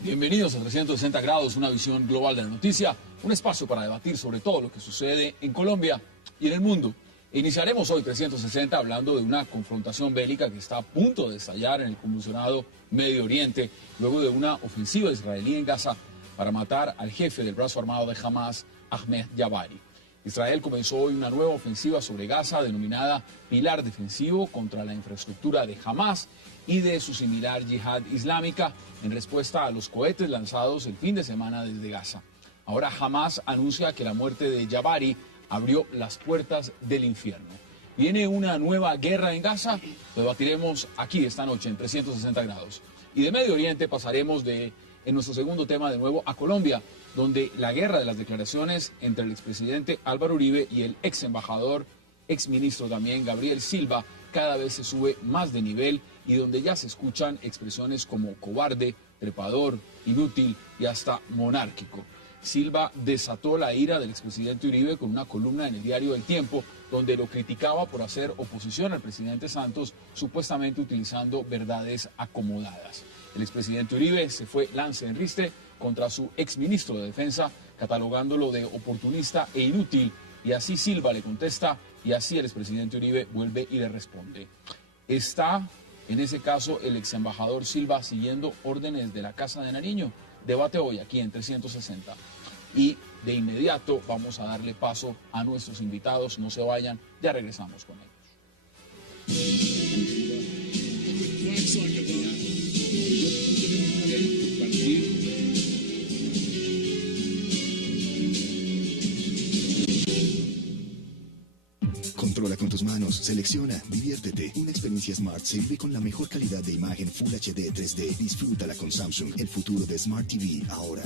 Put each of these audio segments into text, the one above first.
Bienvenidos a 360 grados, una visión global de la noticia, un espacio para debatir sobre todo lo que sucede en Colombia y en el mundo. Iniciaremos hoy 360 hablando de una confrontación bélica que está a punto de estallar en el convulsionado Medio Oriente, luego de una ofensiva israelí en Gaza para matar al jefe del brazo armado de Hamas, Ahmed Jabari. Israel comenzó hoy una nueva ofensiva sobre Gaza denominada Pilar Defensivo contra la infraestructura de Hamas y de su similar Yihad Islámica en respuesta a los cohetes lanzados el fin de semana desde Gaza. Ahora Hamas anuncia que la muerte de Jabari abrió las puertas del infierno. ¿Viene una nueva guerra en Gaza? Lo debatiremos aquí esta noche en 360 grados. Y de Medio Oriente pasaremos en nuestro segundo tema de nuevo a Colombia, donde la guerra de las declaraciones entre el expresidente Álvaro Uribe y el ex embajador, ex ministro también Gabriel Silva, cada vez se sube más de nivel y donde ya se escuchan expresiones como cobarde, trepador, inútil y hasta monárquico. Silva desató la ira del expresidente Uribe con una columna en el diario El Tiempo, donde lo criticaba por hacer oposición al presidente Santos, supuestamente utilizando verdades acomodadas. El expresidente Uribe se fue lance en riste contra su exministro de Defensa, catalogándolo de oportunista e inútil, y así Silva le contesta, y así el expresidente Uribe vuelve y le responde. ¿Está, en ese caso, el ex embajador Silva siguiendo órdenes de la Casa de Nariño? Debate hoy aquí en 360. Y de inmediato vamos a darle paso a nuestros invitados. No se vayan, ya regresamos con ellos. Controla con tus manos, selecciona, diviértete. Una experiencia Smart se vive con la mejor calidad de imagen Full HD 3D. Disfrútala con Samsung, el futuro de Smart TV, ahora.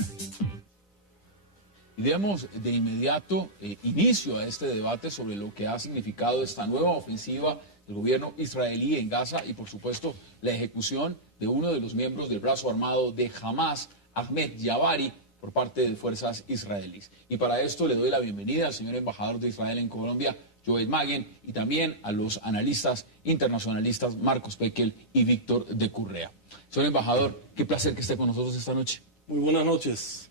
Y demos de inmediato inicio a este debate sobre lo que ha significado esta nueva ofensiva del gobierno israelí en Gaza y, por supuesto, la ejecución de uno de los miembros del brazo armado de Hamas, Ahmed Jabari, por parte de fuerzas israelíes. Y para esto le doy la bienvenida al señor embajador de Israel en Colombia, Joel Maguen, y también a los analistas internacionalistas Marcos Pekel y Víctor de Currea. Señor embajador, qué placer que esté con nosotros esta noche. Muy buenas noches.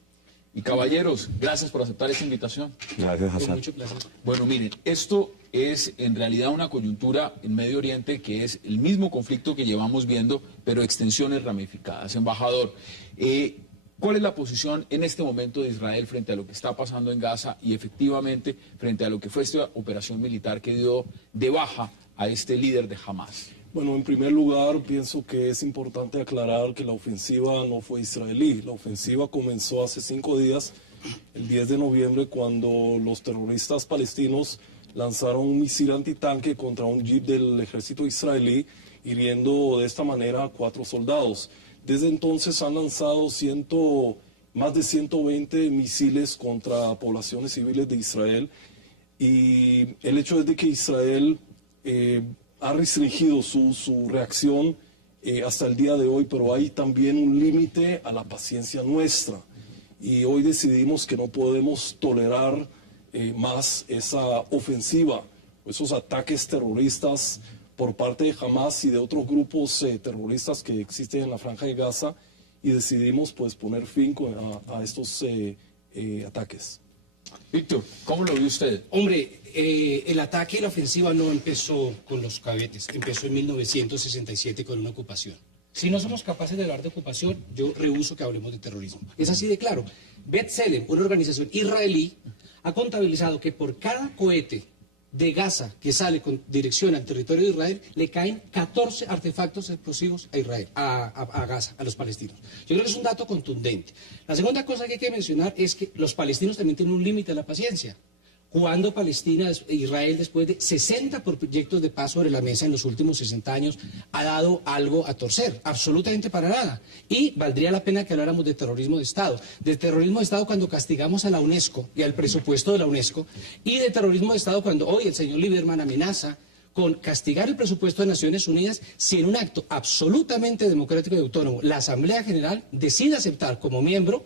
Y caballeros, gracias por aceptar esta invitación. Gracias, Hassan. Con mucho placer. Bueno, miren, esto es en realidad una coyuntura en Medio Oriente que es el mismo conflicto que llevamos viendo, pero extensiones ramificadas. Embajador, ¿cuál es la posición en este momento de Israel frente a lo que está pasando en Gaza y efectivamente frente a lo que fue esta operación militar que dio de baja a este líder de Hamas? Bueno, en primer lugar, pienso que es importante aclarar que la ofensiva no fue israelí. La ofensiva comenzó hace 5 días, el 10 de noviembre, cuando los terroristas palestinos lanzaron un misil antitanque contra un jeep del ejército israelí, hiriendo de esta manera a 4 soldados. Desde entonces han lanzado más de 120 misiles contra poblaciones civiles de Israel, y el hecho es de que Israel ha restringido su reacción hasta el día de hoy, pero hay también un límite a la paciencia nuestra. Y hoy decidimos que no podemos tolerar más esa ofensiva, esos ataques terroristas por parte de Hamas y de otros grupos terroristas que existen en la Franja de Gaza, y decidimos pues poner fin a estos ataques. Víctor, ¿cómo lo vio usted? Hombre, el ataque y la ofensiva no empezó con los cadetes, empezó en 1967 con una ocupación. Si no somos capaces de hablar de ocupación, yo rehúso que hablemos de terrorismo. Es así de claro. B'Tselem, una organización israelí, ha contabilizado que por cada cohete de Gaza que sale con dirección al territorio de Israel, le caen 14 artefactos explosivos a Israel, a Gaza, a los palestinos. Yo creo que es un dato contundente. La segunda cosa que hay que mencionar es que los palestinos también tienen un límite a la paciencia. Cuando Israel, después de 60 proyectos de paz sobre la mesa en los últimos 60 años, ha dado algo a torcer, absolutamente para nada. Y valdría la pena que habláramos de terrorismo de Estado. De terrorismo de Estado cuando castigamos a la UNESCO y al presupuesto de la UNESCO, y de terrorismo de Estado cuando hoy el señor Lieberman amenaza con castigar el presupuesto de Naciones Unidas si en un acto absolutamente democrático y autónomo la Asamblea General decide aceptar como miembro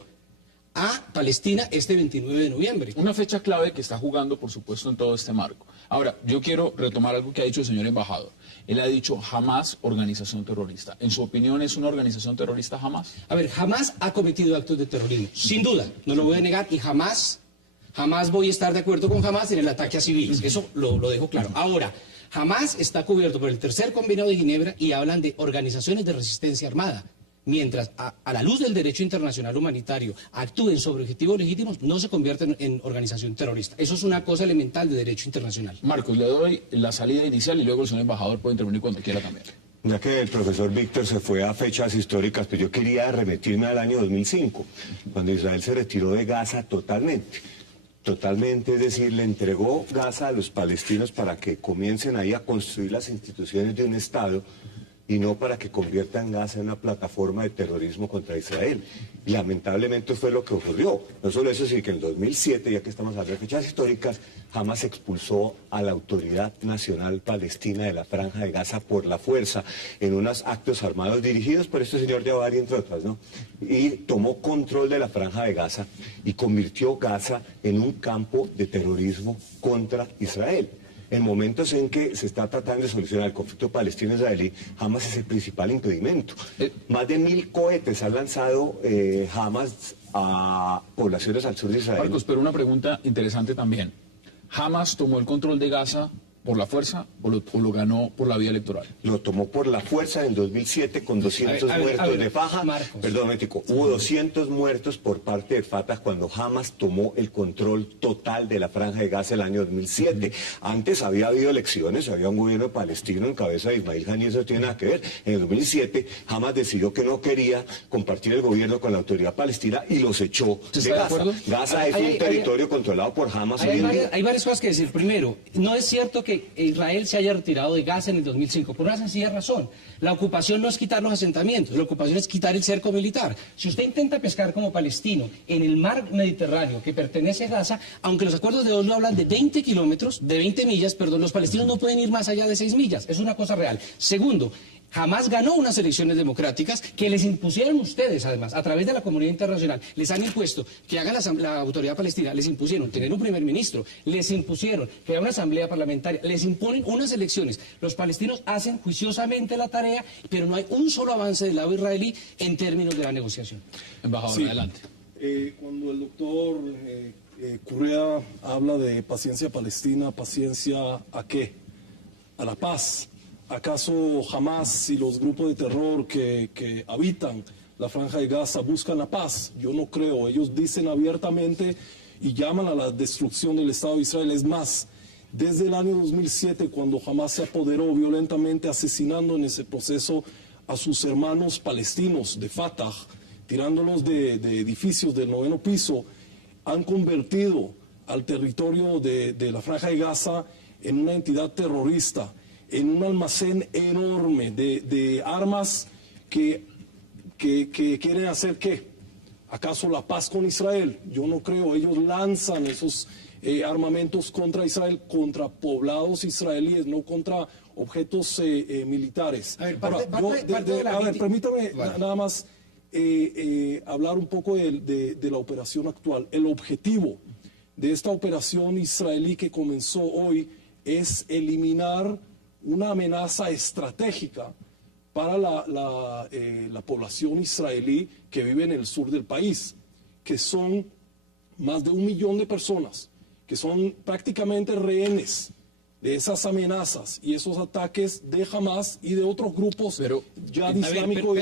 a Palestina este 29 de noviembre. Una fecha clave que está jugando, por supuesto, en todo este marco. Ahora, yo quiero retomar algo que ha dicho el señor embajador. Él ha dicho Hamás organización terrorista. ¿En su opinión es una organización terrorista Hamás? A ver, jamás ha cometido actos de terrorismo, sin duda, no lo voy a negar, y jamás voy a estar de acuerdo con Hamás en el ataque a civiles, eso lo dejo claro. Ahora, Hamás está cubierto por el tercer convenio de Ginebra y hablan de organizaciones de resistencia armada. Mientras a la luz del derecho internacional humanitario actúen sobre objetivos legítimos, no se convierten en organización terrorista. Eso es una cosa elemental de derecho internacional. Marcos, le doy la salida inicial y luego el señor embajador puede intervenir cuando quiera también. Ya que el profesor Víctor se fue a fechas históricas, pues yo quería remitirme al año 2005, cuando Israel se retiró de Gaza totalmente. Totalmente, es decir, le entregó Gaza a los palestinos para que comiencen ahí a construir las instituciones de un Estado y no para que conviertan Gaza en una plataforma de terrorismo contra Israel. Y lamentablemente fue lo que ocurrió. No solo eso, sino que en 2007, ya que estamos hablando de fechas históricas, Hamás expulsó a la Autoridad Nacional Palestina de la Franja de Gaza por la fuerza en unos actos armados dirigidos por este señor Jabari, entre otras, ¿no? Y tomó control de la Franja de Gaza y convirtió Gaza en un campo de terrorismo contra Israel. En momentos en que se está tratando de solucionar el conflicto palestino-israelí, Hamás es el principal impedimento. Más de 1000 cohetes han lanzado Hamás a poblaciones al sur de Israel. Marcos, pero una pregunta interesante también. ¿Hamás tomó el control de Gaza por la fuerza o lo ganó por la vía electoral? Lo tomó por la fuerza en 2007 con 200 muertos de Faja. Perdón, Mético, hubo 200 muertos por parte de Fatah cuando Hamás tomó el control total de la Franja de Gaza el año 2007. Antes había habido elecciones, había un gobierno palestino en cabeza de Ismail Haniyeh, eso no tiene nada que ver. En el 2007 Hamás decidió que no quería compartir el gobierno con la autoridad palestina y los echó de Gaza. Gaza es un territorio controlado por Hamás hoy en día. Hay varias cosas que decir. Primero, no es cierto que Israel se haya retirado de Gaza en el 2005, por una sencilla razón. La ocupación no es quitar los asentamientos, la ocupación es quitar el cerco militar. Si usted intenta pescar como palestino en el mar Mediterráneo que pertenece a Gaza, aunque los acuerdos de Oslo hablan de 20 kilómetros, de 20 millas, perdón, los palestinos no pueden ir más allá de 6 millas. Es una cosa real. Segundo, Hamás ganó unas elecciones democráticas que les impusieron ustedes, además, a través de la comunidad internacional. Les han impuesto que haga la autoridad palestina, les impusieron tener un primer ministro, les impusieron crear una asamblea parlamentaria, les imponen unas elecciones. Los palestinos hacen juiciosamente la tarea, pero no hay un solo avance del lado israelí en términos de la negociación. Embajador, Sí. adelante. Cuando el doctor Correa habla de paciencia palestina, ¿paciencia a qué? A la paz. ¿Acaso Hamás y los grupos de terror que habitan la Franja de Gaza buscan la paz? Yo no creo. Ellos dicen abiertamente y llaman a la destrucción del Estado de Israel. Es más, desde el año 2007, cuando Hamás se apoderó violentamente, asesinando en ese proceso a sus hermanos palestinos de Fatah, tirándolos de edificios del 9º piso, han convertido al territorio de la Franja de Gaza en una entidad terrorista, en un almacén enorme de armas que quieren hacer ¿qué? ¿Acaso la paz con Israel? Yo no creo. Ellos lanzan esos armamentos contra Israel, contra poblados israelíes, no contra objetos militares. A ver, permítame Vale. nada más hablar un poco de la operación actual. El objetivo de esta operación israelí que comenzó hoy es eliminar una amenaza estratégica para la población israelí que vive en el sur del país, que son más de 1 millón de personas, que son prácticamente rehenes de esas amenazas y esos ataques de Hamás y de otros grupos ya islámicos.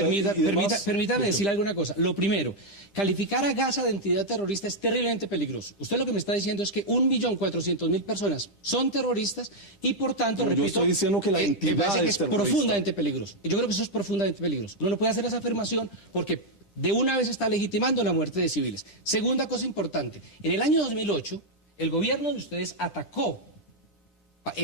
Permítame decirle alguna cosa. Lo primero, calificar a Gaza de entidad terrorista es terriblemente peligroso. Usted lo que me está diciendo es que 1.400.000 personas son terroristas y por tanto, repito, yo estoy diciendo que la entidad me parece que es es terrorista. profundamente peligroso. Y yo creo que eso es profundamente peligroso. Uno no puede hacer esa afirmación porque de una vez está legitimando la muerte de civiles. Segunda cosa importante, en el año 2008, el gobierno de ustedes atacó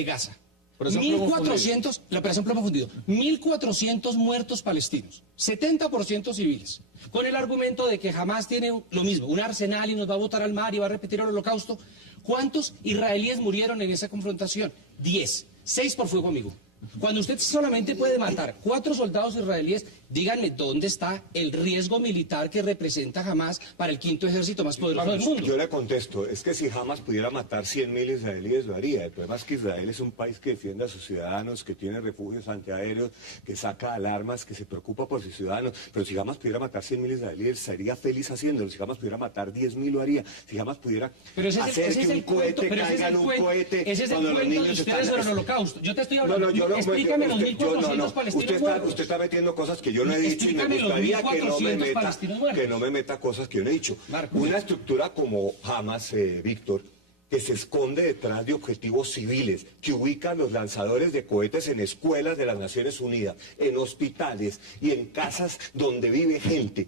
Gaza. 1.400, la operación Plomo Fundido, 1.400 muertos palestinos, 70% civiles, con el argumento de que Hamás tiene lo mismo, un arsenal y nos va a botar al mar y va a repetir el holocausto. ¿Cuántos israelíes murieron en esa confrontación? 10, 6 por fuego amigo. Cuando usted solamente puede matar 4 soldados israelíes, díganme dónde está el riesgo militar que representa Hamas para el 5.º ejército más poderoso del mundo. Yo le contesto, es que si Hamas pudiera matar 100.000 israelíes lo haría. El problema es que Israel es un país que defiende a sus ciudadanos, que tiene refugios antiaéreos, que saca alarmas, que se preocupa por sus ciudadanos. Pero si Hamas pudiera matar 100.000 israelíes, sería feliz haciéndolo. Si Hamas pudiera matar 10.000 lo haría. Si Hamas pudiera hacer que un cohete caiga en un cohete ese es el cuando los cuento de niños ustedes están... sobre el holocausto. Yo te estoy hablando. yo no, explícame los 1.400 palestinos muertos. Usted está metiendo cosas que yo no he dicho y me gustaría que no me meta cosas que yo no he dicho. Marcos. Una estructura como Hamas, Víctor, que se esconde detrás de objetivos civiles, que ubica a los lanzadores de cohetes en escuelas de las Naciones Unidas, en hospitales y en casas donde vive gente,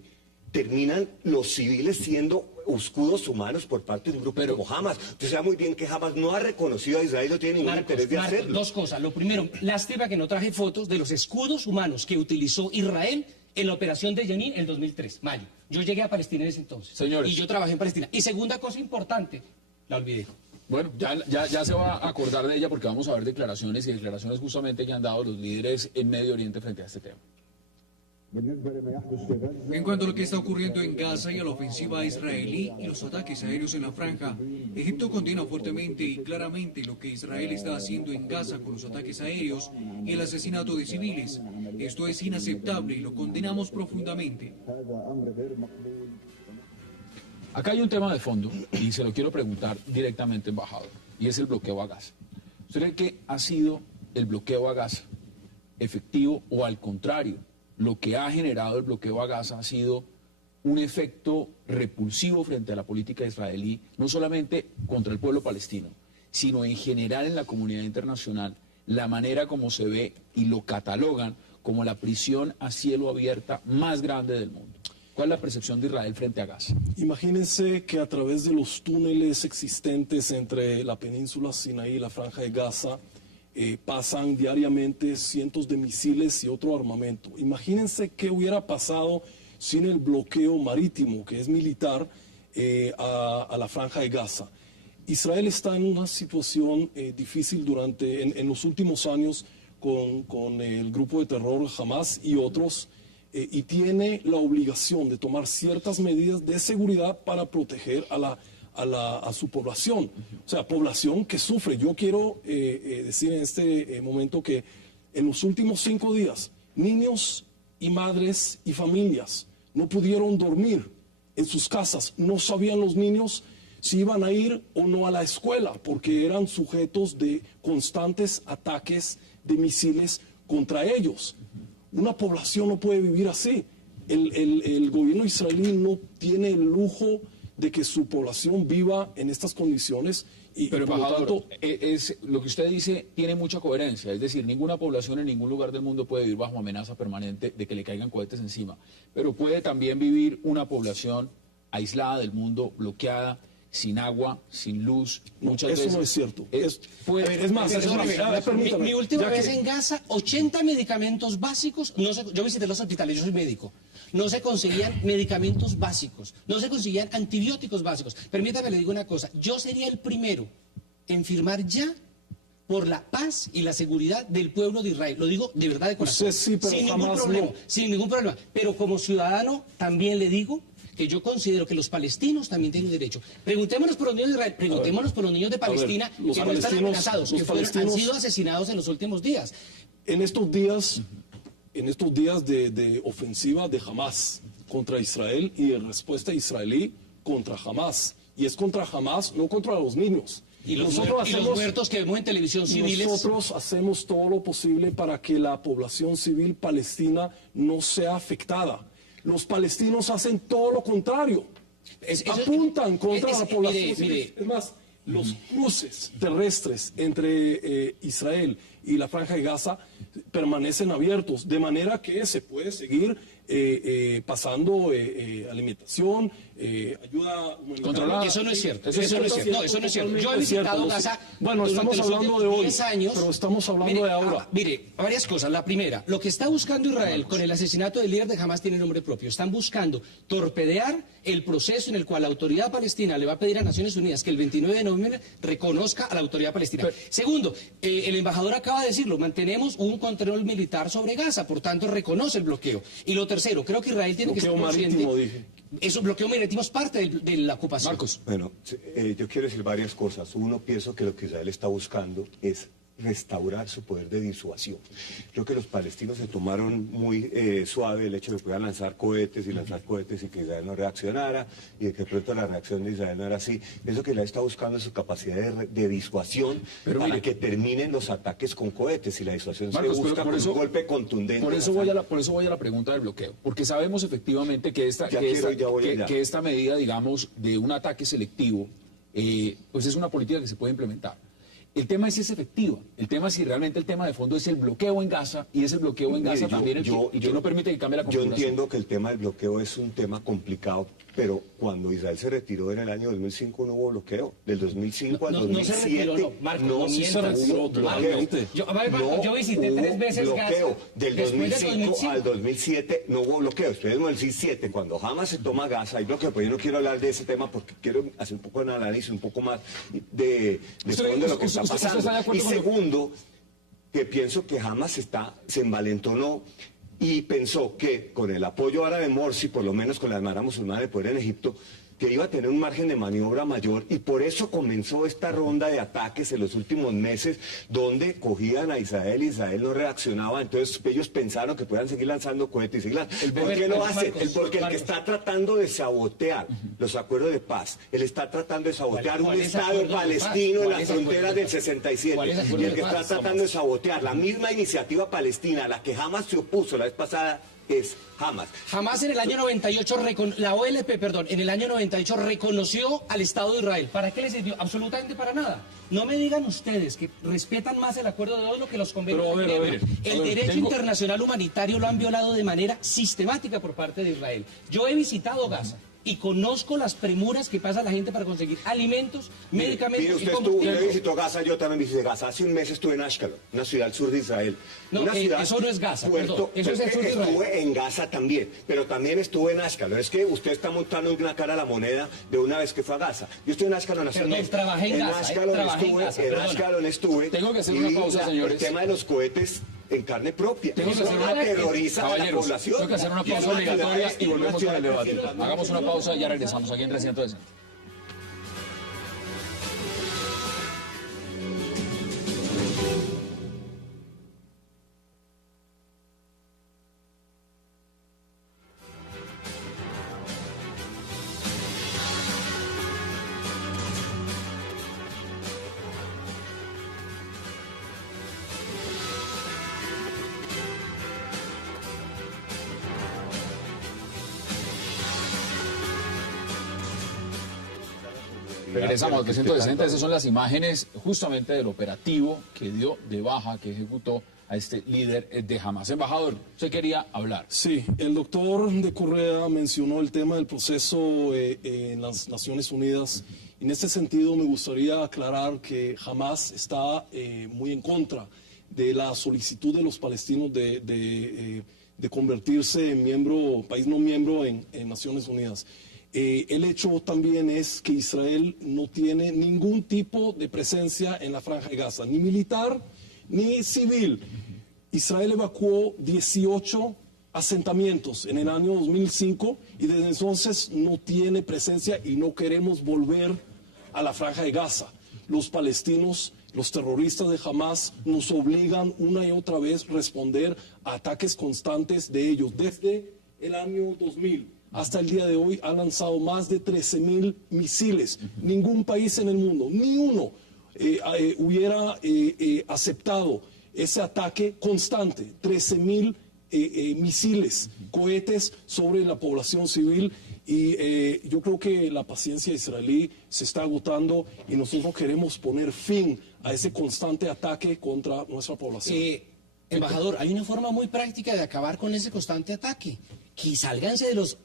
terminan los civiles siendo escudos humanos por parte de un grupo como Hamas. Usted sabe muy bien que Hamas no ha reconocido a Israel, no tiene ningún interés de hacerlo. Dos cosas. Lo primero, lástima que no traje fotos de los escudos humanos que utilizó Israel en la operación de Jenin en 2003, mayo. Yo llegué a Palestina en ese entonces. Señores. Y yo trabajé en Palestina. Y segunda cosa importante, la olvidé. Bueno, ya se va a acordar de ella porque vamos a ver declaraciones y declaraciones justamente que han dado los líderes en Medio Oriente frente a este tema. En cuanto a lo que está ocurriendo en Gaza y a la ofensiva israelí y los ataques aéreos en la franja, Egipto condena fuertemente y claramente lo que Israel está haciendo en Gaza con los ataques aéreos y el asesinato de civiles. Esto es inaceptable y lo condenamos profundamente. Acá hay un tema de fondo y se lo quiero preguntar directamente, embajador, y es el bloqueo a Gaza. ¿Usted cree que ha sido el bloqueo a Gaza efectivo o al contrario? Lo que ha generado el bloqueo a Gaza ha sido un efecto repulsivo frente a la política israelí, no solamente contra el pueblo palestino, sino en general en la comunidad internacional, la manera como se ve y lo catalogan como la prisión a cielo abierta más grande del mundo. ¿Cuál es la percepción de Israel frente a Gaza? Imagínense que a través de los túneles existentes entre la península Sinaí y la franja de Gaza, pasan diariamente cientos de misiles y otro armamento. Imagínense qué hubiera pasado sin el bloqueo marítimo, que es militar, a la franja de Gaza. Israel está en una situación difícil en los últimos años con el grupo de terror Hamas y otros, y tiene la obligación de tomar ciertas medidas de seguridad para proteger a su población, o sea, población que sufre. Yo quiero decir en este momento que en los últimos 5 días, niños y madres y familias no pudieron dormir en sus casas, no sabían los niños si iban a ir o no a la escuela, porque eran sujetos de constantes ataques de misiles contra ellos. Una población no puede vivir así. El gobierno israelí no tiene el lujo de que su población viva en estas condiciones. Pero, embajador, lo que usted dice tiene mucha coherencia. Es decir, ninguna población en ningún lugar del mundo puede vivir bajo amenaza permanente de que le caigan cohetes encima. Pero puede también vivir una población aislada del mundo, bloqueada, sin agua, sin luz, muchas veces. Eso no es cierto. Mi última vez en Gaza, 80 medicamentos básicos, yo visité los hospitales, yo soy médico, no se conseguían medicamentos básicos, no se conseguían antibióticos básicos. Permítame, le digo una cosa, yo sería el primero en firmar ya por la paz y la seguridad del pueblo de Israel. Lo digo de verdad de corazón. Sí, pero sin ningún problema, sin ningún problema. Pero como ciudadano también le digo que yo considero que los palestinos también tienen derecho. Preguntémonos por los niños de Israel, preguntémonos por los niños de Palestina que no están amenazados, que han sido asesinados en los últimos días. En estos días de ofensiva de Hamas contra Israel y de respuesta israelí contra Hamas. Y es contra Hamas, no contra los niños. Y los muertos que vemos en televisión civiles. Nosotros hacemos todo lo posible para que la población civil palestina no sea afectada. Los palestinos hacen todo lo contrario. Apuntan contra la población civil. Es más, los cruces terrestres entre Israel y la franja de Gaza permanecen abiertos, de manera que se puede seguir pasando alimentación, ayuda humanitaria. Controlada. Eso no es cierto. Eso Eso no es cierto. No, eso no es cierto. Yo he visitado Gaza. Bueno, estamos durante los hablando últimos de hoy, 10 años. pero estamos hablando Mire, de ahora. Mire, varias cosas. La primera, lo que está buscando Israel con el asesinato del líder de Hamas tiene nombre propio. Están buscando torpedear el proceso en el cual la autoridad palestina le va a pedir a Naciones Unidas que el 29 de noviembre reconozca a la autoridad palestina. Segundo, el embajador acaba de decirlo, mantenemos un control militar sobre Gaza, por tanto reconoce el bloqueo. Y lo tercero, creo que Israel tiene que ser consciente. Marítimo, dije. Eso, bloqueo marítimo es parte de la ocupación. Marcos. Bueno, yo quiero decir varias cosas. Uno, pienso que lo que Israel está buscando es restaurar su poder de disuasión. Creo que los palestinos se tomaron muy suave el hecho de que puedan lanzar cohetes y que Israel no reaccionara y de que pronto la reacción de Israel no era así. Eso que Israel está buscando es su capacidad de disuasión para que terminen los ataques con cohetes y la disuasión Marcos, se busca por con eso- un golpe contundente. Por eso voy a la pregunta del bloqueo, porque sabemos efectivamente que esta medida, digamos, de un ataque selectivo, pues es una política que se puede implementar. El tema es si es efectiva, el tema es si realmente el tema de fondo es el bloqueo en Gaza, y es el bloqueo en Gaza también que no permite que cambie la Yo configuración. entiendo que el tema del bloqueo es un tema complicado, pero cuando Israel se retiró en el año 2005 no hubo bloqueo. Del 2005 al No 2007 se retiró, no, Marco, no sí se mientas. retiró hubo totalmente. Yo visité hubo 3 veces bloqueo. Gaza. Del Después 2005 al 2007 no hubo bloqueo. Después del 2007, cuando Hamas se toma Gaza, hay bloqueo. Pues yo no quiero hablar de ese tema porque quiero hacer un poco de análisis, un poco más de fondo de lo que está ¿Usted está de pasando. acuerdo Y con lo- segundo, que pienso que Hamas se envalentonó y pensó que con el apoyo árabe Morsi, por lo menos con la Hermandad Musulmana de Poder en Egipto, que iba a tener un margen de maniobra mayor, y por eso comenzó esta ronda de ataques en los últimos meses, donde cogían a Israel y Israel no reaccionaba. Entonces ellos pensaron que podían seguir lanzando cohetes y seguir lanzando. ¿Por qué lo hacen? Porque el que está tratando de sabotear los acuerdos de paz, él está tratando de sabotear un ¿Cuáles Estado acuerdos de paz? palestino en las ¿Cuáles fronteras acuerdos de del paz? 67, ¿Cuáles y acuerdos el que de está paz? tratando de sabotear la misma iniciativa palestina a la que Hamas se opuso la vez pasada es Hamas. Jamás en el año 98, la OLP, perdón, en el año 98 reconoció al Estado de Israel. ¿Para qué le sirvió? Absolutamente para nada. No me digan ustedes que respetan más el acuerdo de Oslo que los convenios Pero, a de ver, Ginebra. El derecho internacional humanitario lo han violado de manera sistemática por parte de Israel. Yo he visitado Gaza y conozco las premuras que pasa la gente para conseguir alimentos, medicamentos Mire, y usted combustible. visitó Gaza, yo también visité Gaza. Hace un mes estuve en Ashkelon, una ciudad al sur de Israel. No, Una ciudad, eso no es Gaza, perdón, eso es el sur de Israel. Estuve en Gaza también, pero también estuve en Ashkelon. Es que usted está montando una cara a la moneda de una vez que fue a Gaza. Yo estuve en Ashkelon hace un Perdón, mes. trabajé en Gaza, trabajé en Gaza, perdona. Ashkelon estuve. Tengo que hacer y una pausa, señores. El tema de los cohetes en carne propia. Tengo que Eso hacer una aterroriza a la caballeros, población. tengo que hacer una Y es pausa obligatoria ciudad- y volvemos con el debate. ciudad- Hagamos una pausa y ya regresamos aquí en 360. Regresamos al 360, esas son las imágenes justamente del operativo que dio de baja, que ejecutó a este líder de Hamas. Embajador, usted quería hablar. Sí, el doctor de Correa mencionó el tema del proceso en las Naciones Unidas. En este sentido, me gustaría aclarar que Hamas está muy en contra de la solicitud de los palestinos de convertirse en miembro, país no miembro en Naciones Unidas. El hecho también es que Israel no tiene ningún tipo de presencia en la Franja de Gaza, ni militar ni civil. Israel evacuó 18 asentamientos en el año 2005 y desde entonces no tiene presencia y no queremos volver a la Franja de Gaza. Los palestinos, los terroristas de Hamas nos obligan una y otra vez a responder a ataques constantes de ellos. Desde el año 2000 hasta el día de hoy han lanzado más de 13.000 misiles. Ningún país en el mundo, ni uno, hubiera aceptado ese ataque constante. 13.000 misiles, cohetes sobre la población civil. Y yo creo que la paciencia israelí se está agotando y nosotros queremos poner fin a ese constante ataque contra nuestra población. Embajador, hay una forma muy práctica de acabar con ese constante ataque. Que sálganse de los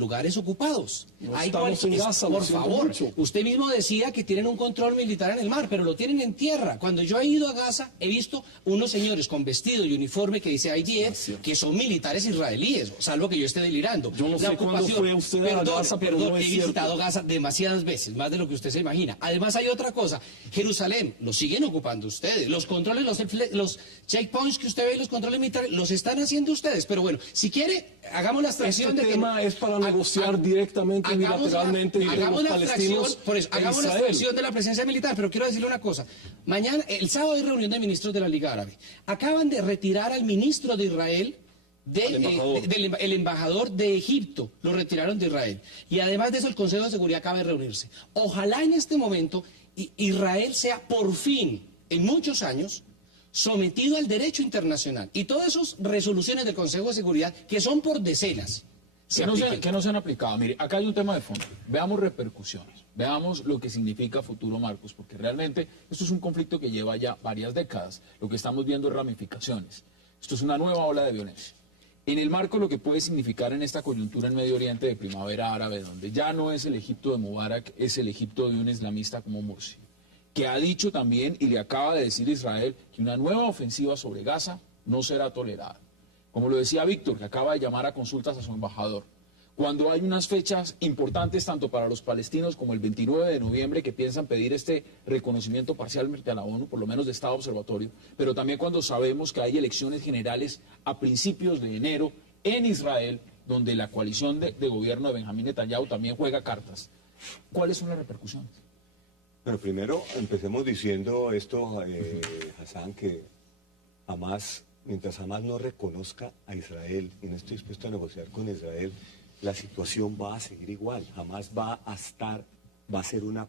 lugares ocupados. No estamos en Gaza, lo por siento favor, mucho. usted mismo decía que tienen un control militar en el mar, pero lo tienen en tierra. Cuando yo he ido a Gaza, he visto unos señores con vestido y uniforme que dice IDF, que son militares israelíes, salvo que yo esté delirando. Yo no sé cuándo fue usted a Gaza, pero no es he cierto. visitado Gaza demasiadas veces, más de lo que usted se imagina. Además hay otra cosa, Jerusalén, lo siguen ocupando ustedes. Los controles, los checkpoints que usted ve, los controles militares, los están haciendo ustedes. Pero bueno, si quiere, hagamos la abstracción Este de que... tema es para negociar directamente, unilateralmente entre los palestinos hagamos e la Israel. abstracción de la presencia militar, pero quiero decirle una cosa. Mañana, el sábado hay reunión de ministros de la Liga Árabe. Acaban de retirar al ministro de Israel, el embajador de Egipto, lo retiraron de Israel. Y además de eso, el Consejo de Seguridad acaba de reunirse. Ojalá en este momento Israel sea por fin, en muchos años, sometido al derecho internacional. Y todas esas resoluciones del Consejo de Seguridad, que son por decenas, que no se han aplicado. Mire, acá hay un tema de fondo. Veamos repercusiones, veamos lo que significa futuro, Marcos, porque realmente esto es un conflicto que lleva ya varias décadas. Lo que estamos viendo es ramificaciones. Esto es una nueva ola de violencia. En el marco de lo que puede significar en esta coyuntura en Medio Oriente de primavera árabe, donde ya no es el Egipto de Mubarak, es el Egipto de un islamista como Morsi, que ha dicho también y le acaba de decir a Israel que una nueva ofensiva sobre Gaza no será tolerada. Como lo decía Víctor, que acaba de llamar a consultas a su embajador. Cuando hay unas fechas importantes tanto para los palestinos como el 29 de noviembre que piensan pedir este reconocimiento parcialmente a la ONU, por lo menos de Estado observatorio, pero también cuando sabemos que hay elecciones generales a principios de enero en Israel, donde la coalición de gobierno de Benjamín Netanyahu también juega cartas. ¿Cuáles son las repercusiones? Bueno, primero empecemos diciendo esto, Hassan, que mientras Hamas no reconozca a Israel y no esté dispuesto a negociar con Israel, la situación va a seguir igual. Hamas va a ser un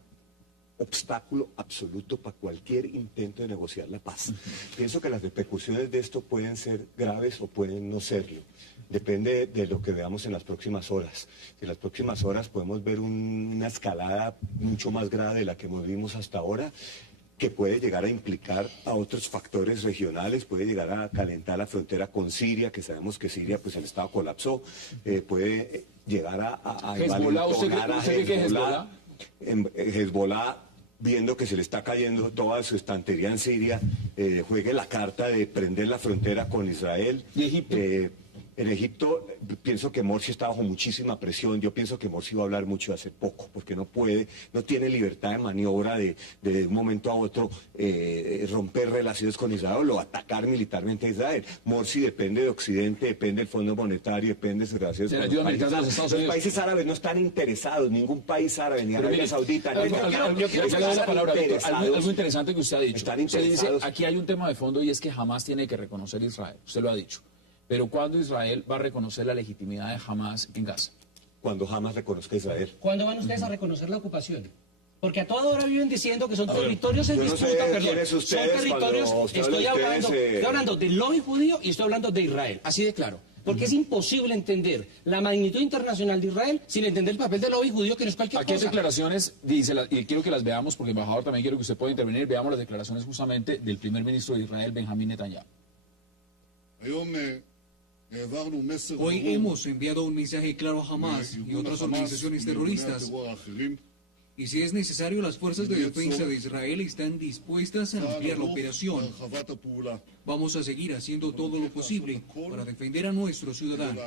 obstáculo absoluto para cualquier intento de negociar la paz. Pienso que las repercusiones de esto pueden ser graves o pueden no serlo. Depende de lo que veamos en las próximas horas. En las próximas horas podemos ver una escalada mucho más grave de la que vimos hasta ahora, que puede llegar a implicar a otros factores regionales, puede llegar a calentar la frontera con Siria, que sabemos que Siria, pues el Estado colapsó, puede llegar a envalentonar a Hezbollah. Hezbollah, viendo que se le está cayendo toda su estantería en Siria, juegue la carta de prender la frontera con Israel. ¿Y Egipto? En Egipto pienso que Morsi está bajo muchísima presión. Yo pienso que Morsi va a hablar mucho hace poco, porque no tiene libertad de maniobra de un momento a otro romper relaciones con Israel o atacar militarmente a Israel. Morsi depende de Occidente, depende del Fondo Monetario, depende de sus relaciones de la con ayuda los países americana de los árabes. Estados Los Unidos. países árabes no están interesados, ningún país árabe, ni Arabia Saudita. Algo interesante que usted ha dicho. Están Usted dice, interesados. aquí hay un tema de fondo y es que jamás tiene que reconocer a Israel. Usted lo ha dicho. Pero ¿cuándo Israel va a reconocer la legitimidad de Hamas en Gaza? Cuando Hamas reconozca a Israel. ¿Cuándo van ustedes a reconocer la ocupación? Porque a toda hora viven diciendo que son territorios en yo no sé disputa, perdón. quiénes Son ustedes, territorios, cuando usted estoy habla de hablando, ustedes, estoy hablando del lobby judío y estoy hablando de Israel, así de claro. Porque es imposible entender la magnitud internacional de Israel sin entender el papel del lobby judío, que no es cualquier Aquí hay cosa. declaraciones, y quiero que las veamos, porque embajador también quiero que usted pueda intervenir, veamos las declaraciones justamente del primer ministro de Israel, Benjamín Netanyahu. Hoy hemos enviado un mensaje claro a Hamas y otras organizaciones terroristas. Y si es necesario, las fuerzas de defensa de Israel están dispuestas a ampliar la operación. Vamos a seguir haciendo todo lo posible para defender a nuestros ciudadanos.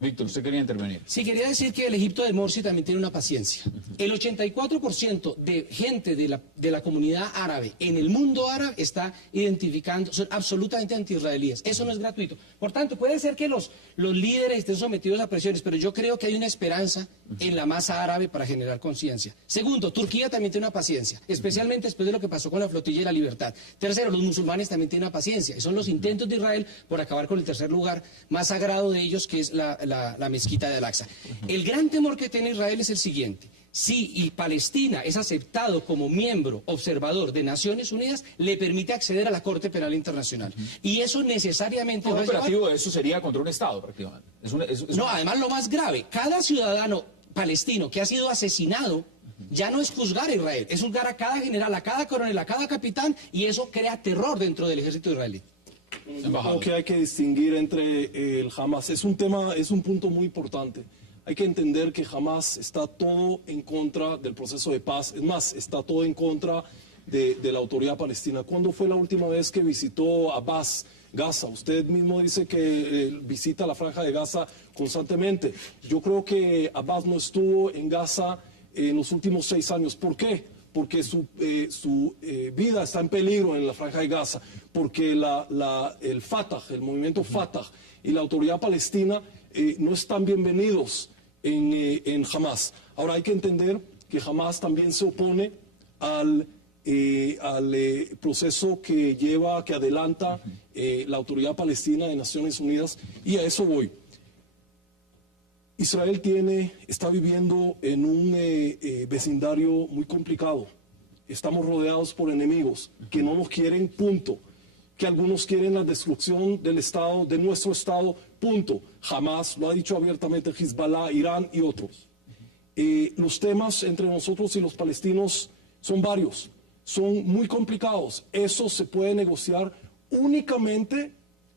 Víctor, usted quería intervenir. Sí, quería decir que el Egipto de Morsi también tiene una paciencia. El 84% de gente de la comunidad árabe en el mundo árabe está identificando, son absolutamente anti-israelíes. Eso no es gratuito. Por tanto, puede ser que los líderes estén sometidos a presiones, pero yo creo que hay una esperanza en la masa árabe para generar conciencia. Segundo, Turquía también tiene una paciencia, especialmente después de lo que pasó con la flotilla y la libertad. Tercero, los musulmanes también tienen una paciencia. Y son los intentos de Israel por acabar con el tercer lugar más sagrado de ellos, que es la mezquita de Al-Aqsa. El gran temor que tiene Israel es el siguiente. Si Palestina es aceptado como miembro observador de Naciones Unidas, le permite acceder a la Corte Penal Internacional. Y eso necesariamente Un va a llevar... operativo de eso sería contra un Estado, prácticamente. No, además lo más grave, cada ciudadano palestino que ha sido asesinado ya no es juzgar a Israel, es juzgar a cada general, a cada coronel, a cada capitán, y eso crea terror dentro del ejército israelí. Creo que hay que distinguir entre el Hamas. Es un punto muy importante. hay que entender que Hamas está todo en contra del proceso de paz. Es más, está todo en contra de la autoridad palestina. ¿Cuándo fue la última vez que visitó Abbas Gaza? Usted mismo dice que visita la franja de Gaza constantemente. Yo creo que Abbas no estuvo en Gaza en los últimos 6 años. ¿Por qué? Porque su vida está en peligro en la franja de Gaza, porque el Fatah, el movimiento Fatah y la autoridad palestina no están bienvenidos en Hamas. Ahora hay que entender que Hamas también se opone al proceso que adelanta la autoridad palestina de Naciones Unidas, y a eso voy. Israel está viviendo en un vecindario muy complicado. Estamos rodeados por enemigos que no nos quieren, punto. Que algunos quieren la destrucción del Estado, de nuestro Estado, punto. Hamas lo ha dicho abiertamente, Hezbollah, Irán y otros. Los temas entre nosotros y los palestinos son varios, son muy complicados. Eso se puede negociar únicamente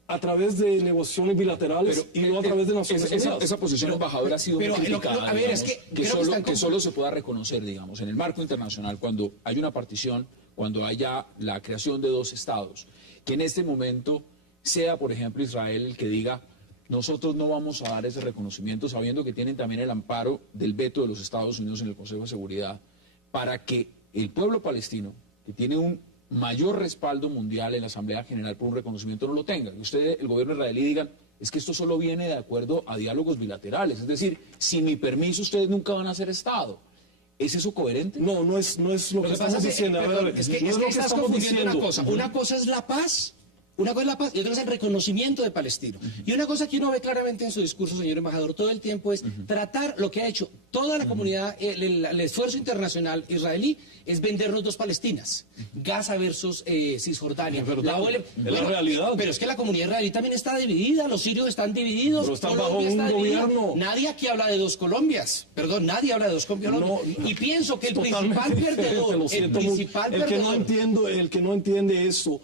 a través de negociaciones bilaterales y no a través de Naciones Unidas. Esa posición, embajador, ha sido muy criticada. A ver, es que solo se pueda reconocer, digamos, en el marco internacional, cuando hay una partición, cuando haya la creación de 2 estados, que en este momento sea, por ejemplo, Israel el que diga: nosotros no vamos a dar ese reconocimiento, sabiendo que tienen también el amparo del veto de los Estados Unidos en el Consejo de Seguridad, para que el pueblo palestino, que tiene un mayor respaldo mundial en la Asamblea General por un reconocimiento, no lo tenga. Y usted, el gobierno israelí, digan: es que esto solo viene de acuerdo a diálogos bilaterales. Es decir, sin mi permiso ustedes nunca van a ser Estado. ¿Es eso coherente? No, no es lo que estamos diciendo. Es que estás confundiendo una cosa. Una cosa es la paz. Una cosa es la paz y otra es el reconocimiento de Palestina. Y una cosa que uno ve claramente en su discurso, señor embajador, todo el tiempo es tratar lo que ha hecho toda la comunidad, el esfuerzo internacional israelí es vendernos 2 Palestinas, Gaza versus Cisjordania. Es la realidad. Pero es que la comunidad israelí también está dividida, los sirios están divididos, pero están Colombia bajo un está dividida. gobierno. Nadie aquí habla de 2 Colombias, perdón, nadie habla de 2 Colombias. No, y pienso que el principal totalmente perdedor, el que no entiende eso,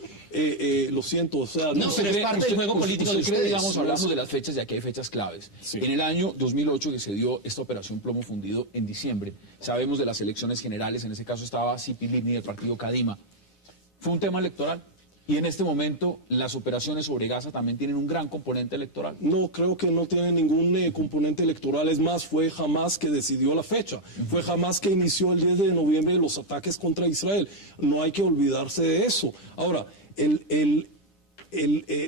lo siento, o sea, no, pero es parte del juego político de ustedes. Digamos, hablamos de las fechas, ya que hay fechas claves. Sí. En el año 2008, que se dio esta operación Plomo Fundido en diciembre, sabemos de las elecciones generales, en ese caso estaba Tzipi Livni del partido Kadima. Fue un tema electoral. Y en este momento, las operaciones sobre Gaza también tienen un gran componente electoral. No, creo que no tiene ningún componente electoral. Es más, fue Hamas que decidió la fecha. Fue Hamas que inició el 10 de noviembre los ataques contra Israel. No hay que olvidarse de eso. Ahora,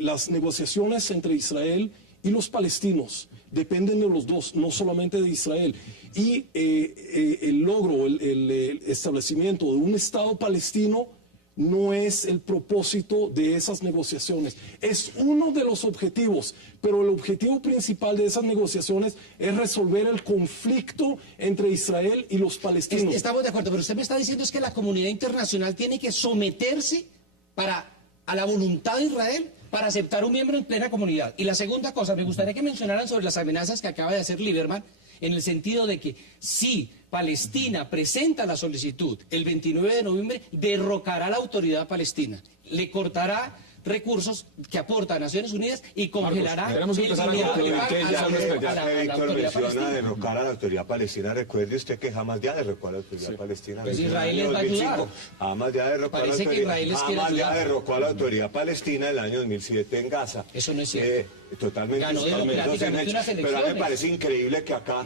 las negociaciones entre Israel y los palestinos dependen de los dos, no solamente de Israel. Y el logro, el establecimiento de un Estado palestino no es el propósito de esas negociaciones. Es uno de los objetivos, pero el objetivo principal de esas negociaciones es resolver el conflicto entre Israel y los palestinos. Estamos de acuerdo, pero usted me está diciendo es que la comunidad internacional tiene que someterse a la voluntad de Israel para aceptar un miembro en plena comunidad. Y la segunda cosa, me gustaría que mencionaran sobre las amenazas que acaba de hacer Lieberman, en el sentido de que si Palestina presenta la solicitud el 29 de noviembre, derrocará a la autoridad palestina, le cortará recursos que aporta a Naciones Unidas y congelará tenemos que empezar a concluir que ya Víctor autoridad menciona palestina. derrocar a la autoridad palestina. Recuerde usted que Hamas ya derrocó a la autoridad palestina. Pues Israel les va a ayudar. Hamas ya derrocó a la Parece que Israel les quiere Hamas ya ayudar. derrocó a la autoridad palestina el año 2007 en Gaza. Eso no es cierto. Totalmente. Ganó democráticamente unas Pero a mí me elecciones. parece increíble que acá,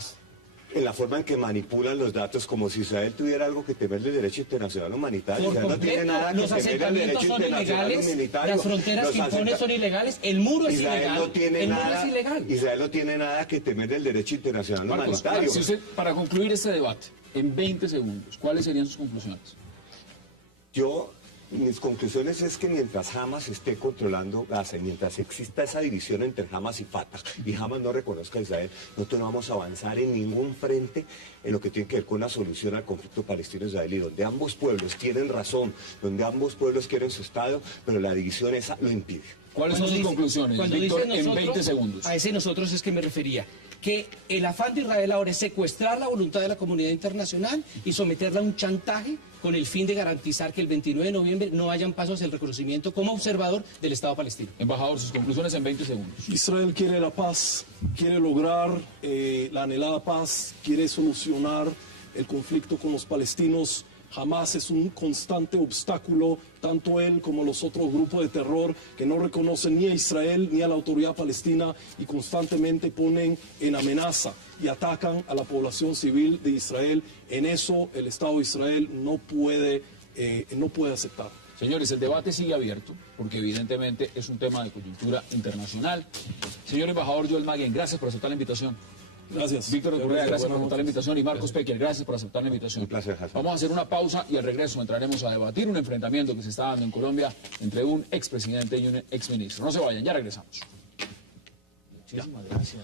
en la forma en que manipulan los datos, como si Israel tuviera algo que temer del derecho internacional humanitario. Por Israel no tiene completo, nada que los temer del asentamientos derecho son internacional ilegales, humanitario. las fronteras Los que impone son ilegales, el muro es Israel ilegal, no tiene el muro nada, es ilegal. Israel no tiene nada que temer del derecho internacional Marcos, humanitario. si usted, para concluir este debate, en 20 segundos, ¿cuáles serían sus conclusiones? Mis conclusiones es que mientras Hamas esté controlando Gaza y mientras exista esa división entre Hamas y Fatah y Hamas no reconozca a Israel, nosotros no vamos a avanzar en ningún frente en lo que tiene que ver con la solución al conflicto palestino-israelí, donde ambos pueblos tienen razón, donde ambos pueblos quieren su Estado, pero la división esa lo impide. ¿Cuáles son sus conclusiones, Cuando Víctor, dice en nosotros, 20 segundos? A ese nosotros es que me refería. que el afán de Israel ahora es secuestrar la voluntad de la comunidad internacional y someterla a un chantaje con el fin de garantizar que el 29 de noviembre no hayan pasos hacia el reconocimiento como observador del Estado palestino. Embajador, sus conclusiones en 20 segundos. Israel quiere la paz, quiere lograr la anhelada paz, quiere solucionar el conflicto con los palestinos. Jamás es un constante obstáculo, tanto él como los otros grupos de terror que no reconocen ni a Israel ni a la autoridad palestina y constantemente ponen en amenaza y atacan a la población civil de Israel. En eso el Estado de Israel no puede aceptar. Señores, el debate sigue abierto porque evidentemente es un tema de coyuntura internacional. Señor embajador Joel Maguen, gracias por aceptar la invitación. Gracias. Víctor de Correa, gracias por aceptar la invitación. Y Marcos Pecker, gracias por aceptar la invitación. Un placer, Hassan. Vamos a hacer una pausa y al regreso entraremos a debatir un enfrentamiento que se está dando en Colombia entre un expresidente y un exministro. No se vayan, ya regresamos. Muchísimas gracias.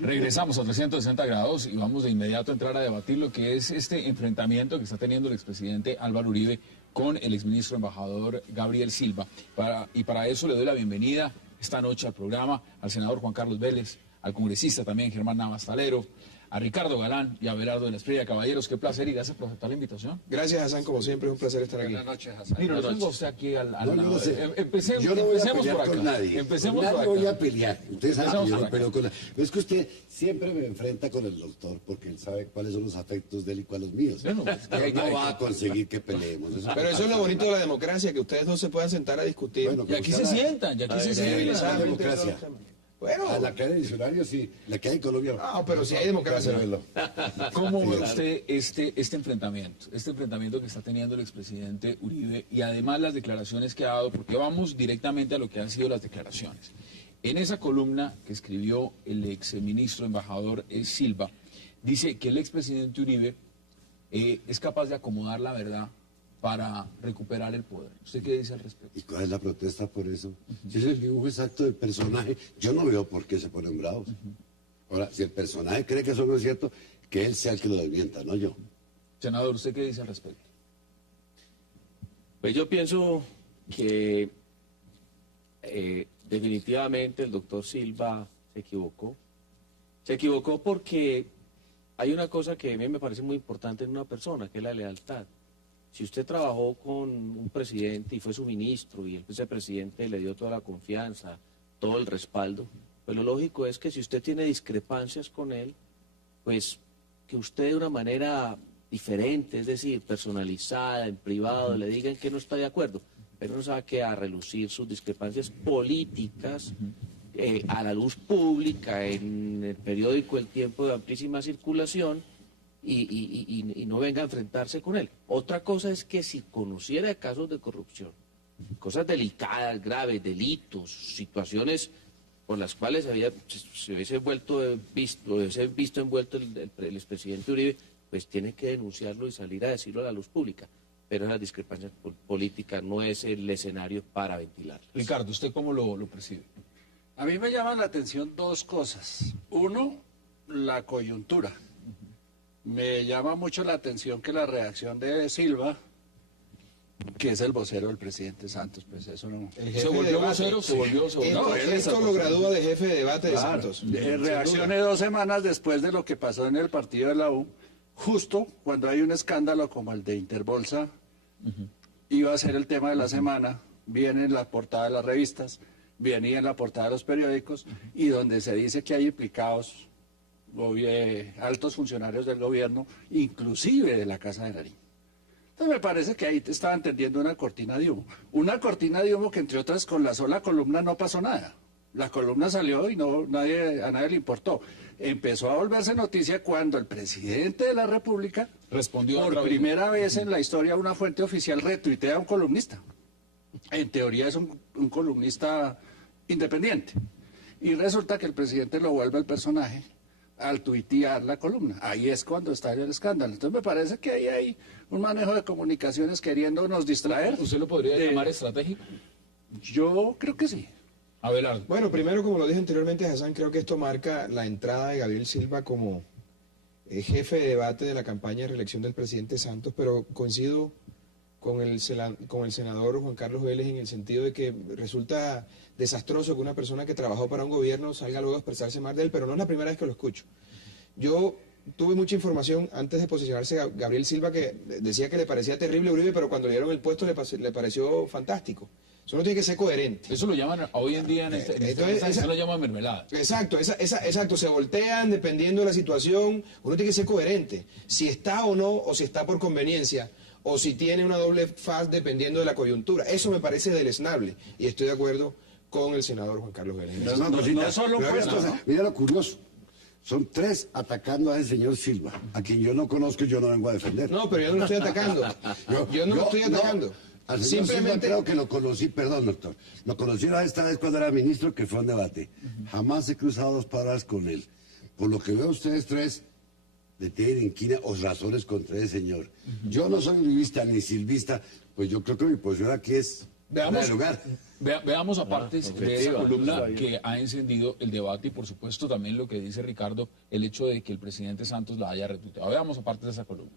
Regresamos a 360 grados y vamos de inmediato a entrar a debatir lo que es este enfrentamiento que está teniendo el expresidente Álvaro Uribe con el exministro embajador Gabriel Silva. Para eso le doy la bienvenida esta noche al programa al senador Juan Carlos Vélez, al congresista también Germán Navas Talero, a Ricardo Galán y a Abelardo de la Espriella. Caballeros, qué placer y gracias por aceptar la invitación. Gracias, Hassan, como siempre, es un placer estar aquí. Buenas noches, Hassan. Mira, nos tengo usted aquí al lado. No sé. Empecemos, Yo no voy a empecemos pelear por acá. con nadie. Empecemos Con por nadie acá. voy a pelear. Usted sabe Empecemos que yo por no acá. peleo con nadie. Es que usted siempre me enfrenta con el doctor porque él sabe cuáles son los afectos de él y cuáles los míos. Bueno, No va a conseguir que peleemos. Pero eso es lo bonito de la democracia, que ustedes dos se puedan sentar a discutir. Bueno, Y aquí se sientan, y aquí se Es la sientan. democracia. Bueno, A la que hay en el diccionario, sí. La que hay en Colombia. no, pero si hay democracia. ¿Cómo ve usted este enfrentamiento? Este enfrentamiento que está teniendo el expresidente Uribe y además las declaraciones que ha dado, porque vamos directamente a lo que han sido las declaraciones. En esa columna que escribió el exministro embajador Silva, dice que el expresidente Uribe es capaz de acomodar la verdad para recuperar el poder. ¿Usted qué dice al respecto? ¿Y cuál es la protesta por eso? Si es el dibujo exacto del personaje, yo no veo por qué se ponen bravos. Ahora, si el personaje cree que eso no es cierto, que él sea el que lo desmienta, no yo. Senador, ¿usted qué dice al respecto? Pues yo pienso que definitivamente el doctor Silva se equivocó. Se equivocó porque hay una cosa que a mí me parece muy importante en una persona, que es la lealtad. Si usted trabajó con un presidente y fue su ministro y el vicepresidente le dio toda la confianza, todo el respaldo, pues lo lógico es que si usted tiene discrepancias con él, pues que usted de una manera diferente, es decir, personalizada, en privado, le digan que no está de acuerdo, pero no saque a relucir sus discrepancias políticas a la luz pública, en el periódico El Tiempo de amplísima circulación, y no venga a enfrentarse con él. Otra cosa es que si conociera de casos de corrupción, cosas delicadas, graves, delitos, situaciones por las cuales se hubiese visto envuelto el expresidente Uribe, pues tiene que denunciarlo y salir a decirlo a la luz pública. Pero la discrepancia política no es el escenario para ventilarlas. Ricardo, ¿usted cómo lo percibe? A mí me llaman la atención dos cosas. Uno, la coyuntura. Me llama mucho la atención que la reacción de Silva, que es el vocero del presidente Santos, pues eso no... ¿Se volvió vocero? ¿Se volvió? No, Esto lo gradúa de jefe de debate de Santos. Reaccioné 2 semanas después de lo que pasó en el partido de la U, justo cuando hay un escándalo como el de Interbolsa, iba a ser el tema de la semana, viene en la portada de las revistas, venía en la portada de los periódicos, y donde se dice que hay implicados altos funcionarios del gobierno, inclusive de la Casa de Nariño. Entonces me parece que ahí te estaban tendiendo una cortina de humo. Una cortina de humo que, entre otras, con la sola columna no pasó nada. La columna salió y a nadie le importó. Empezó a volverse noticia cuando el presidente de la República respondió por primera vez en la historia una fuente oficial retuitea a un columnista. En teoría es un columnista independiente. Y resulta que el presidente lo vuelve el personaje al tuitear la columna. Ahí es cuando está el escándalo. Entonces me parece que ahí hay un manejo de comunicaciones queriéndonos distraer. ¿Usted lo podría llamar estratégico? Yo creo que sí. Abelardo. Bueno, primero, como lo dije anteriormente, Hassan, creo que esto marca la entrada de Gabriel Silva como jefe de debate de la campaña de reelección del presidente Santos, pero coincido con el senador Juan Carlos Vélez en el sentido de que resulta desastroso que una persona que trabajó para un gobierno salga luego a expresarse mal de él, pero no es la primera vez que lo escucho. Yo tuve mucha información antes de posicionarse Gabriel Silva que decía que le parecía terrible Uribe, pero cuando le dieron el puesto le pareció fantástico. Eso no tiene que ser coherente. Eso lo llaman hoy en día eso lo llaman mermelada. Exacto, exacto, se voltean dependiendo de la situación. Uno tiene que ser coherente. Si está o no, o si está por conveniencia, o si tiene una doble faz dependiendo de la coyuntura. Eso me parece deleznable y estoy de acuerdo con el senador Juan Carlos Vélez. No solo puestos. Mira lo curioso. Son 3 atacando a ese señor Silva, a quien yo no conozco y yo no vengo a defender. No, pero yo no lo estoy atacando. yo no lo estoy atacando. Al señor Silva creo que lo conocí, perdón, doctor, lo conocí esta vez cuando era ministro, que fue un debate. Jamás he cruzado 2 palabras con él. Por lo que veo, ustedes 3 le tienen inquina o razones contra ese señor. Yo no soy uribista ni silvista, pues yo creo que mi posición aquí es Veamos, lugar. Veamos aparte de esa columna que ha encendido el debate y por supuesto también lo que dice Ricardo, el hecho de que el presidente Santos la haya retuiteado. Veamos aparte de esa columna.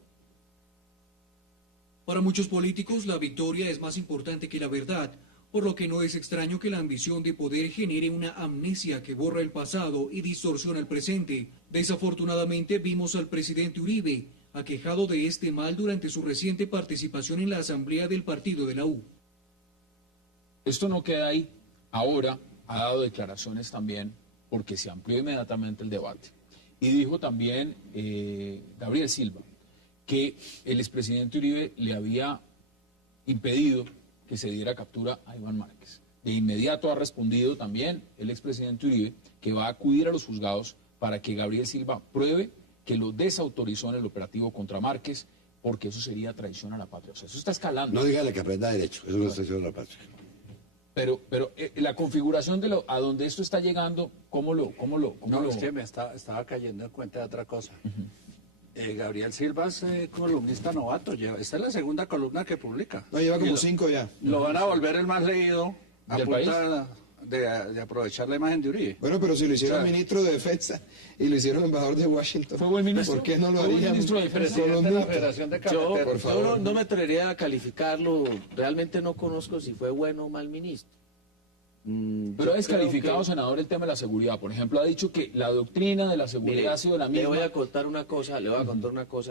Para muchos políticos, la victoria es más importante que la verdad, por lo que no es extraño que la ambición de poder genere una amnesia que borra el pasado y distorsiona el presente. Desafortunadamente, vimos al presidente Uribe aquejado de este mal durante su reciente participación en la asamblea del partido de la U. Esto no queda ahí. Ahora ha dado declaraciones también porque se amplió inmediatamente el debate. Y dijo también Gabriel Silva que el expresidente Uribe le había impedido que se diera captura a Iván Márquez. De inmediato ha respondido también el expresidente Uribe que va a acudir a los juzgados para que Gabriel Silva pruebe que lo desautorizó en el operativo contra Márquez, porque eso sería traición a la patria. O sea, eso está escalando. No dígale que aprenda derecho, eso no es traición a la patria. Pero la configuración de a donde esto está llegando, Es que me estaba cayendo en cuenta de otra cosa. Gabriel Silva es columnista novato. Esta es la segunda columna que publica. No, lleva como 5 ya. Lo van a volver el más leído a ¿Del punta de aprovechar la imagen de Uribe. Bueno, pero si lo hicieron ministro de Defensa y lo hicieron embajador de Washington, ¿fue buen ministro? ¿Por qué no lo ¿Fue buen harían ministro de Defensa? Presidente de la Federación de Cafeteros. por favor. Yo no me atrevería a calificarlo, realmente no conozco si fue bueno o mal ministro. Pero ha descalificado, senador, el tema de la seguridad. Por ejemplo, ha dicho que la doctrina de la seguridad Mire, ha sido la misma. Le voy a contar una cosa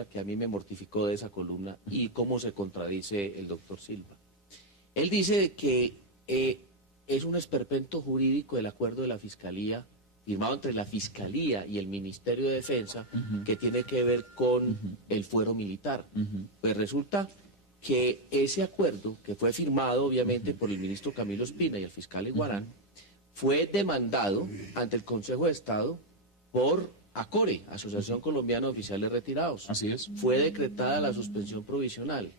que a mí me mortificó de esa columna y cómo se contradice el doctor Silva. Él dice que es un esperpento jurídico el acuerdo de la Fiscalía, firmado entre la Fiscalía y el Ministerio de Defensa, que tiene que ver con el fuero militar. Pues resulta que ese acuerdo, que fue firmado obviamente por el ministro Camilo Espina y el fiscal Iguarán, fue demandado ante el Consejo de Estado por ACORE, Asociación Colombiana de Oficiales Retirados. Así es. Fue decretada la suspensión provisional.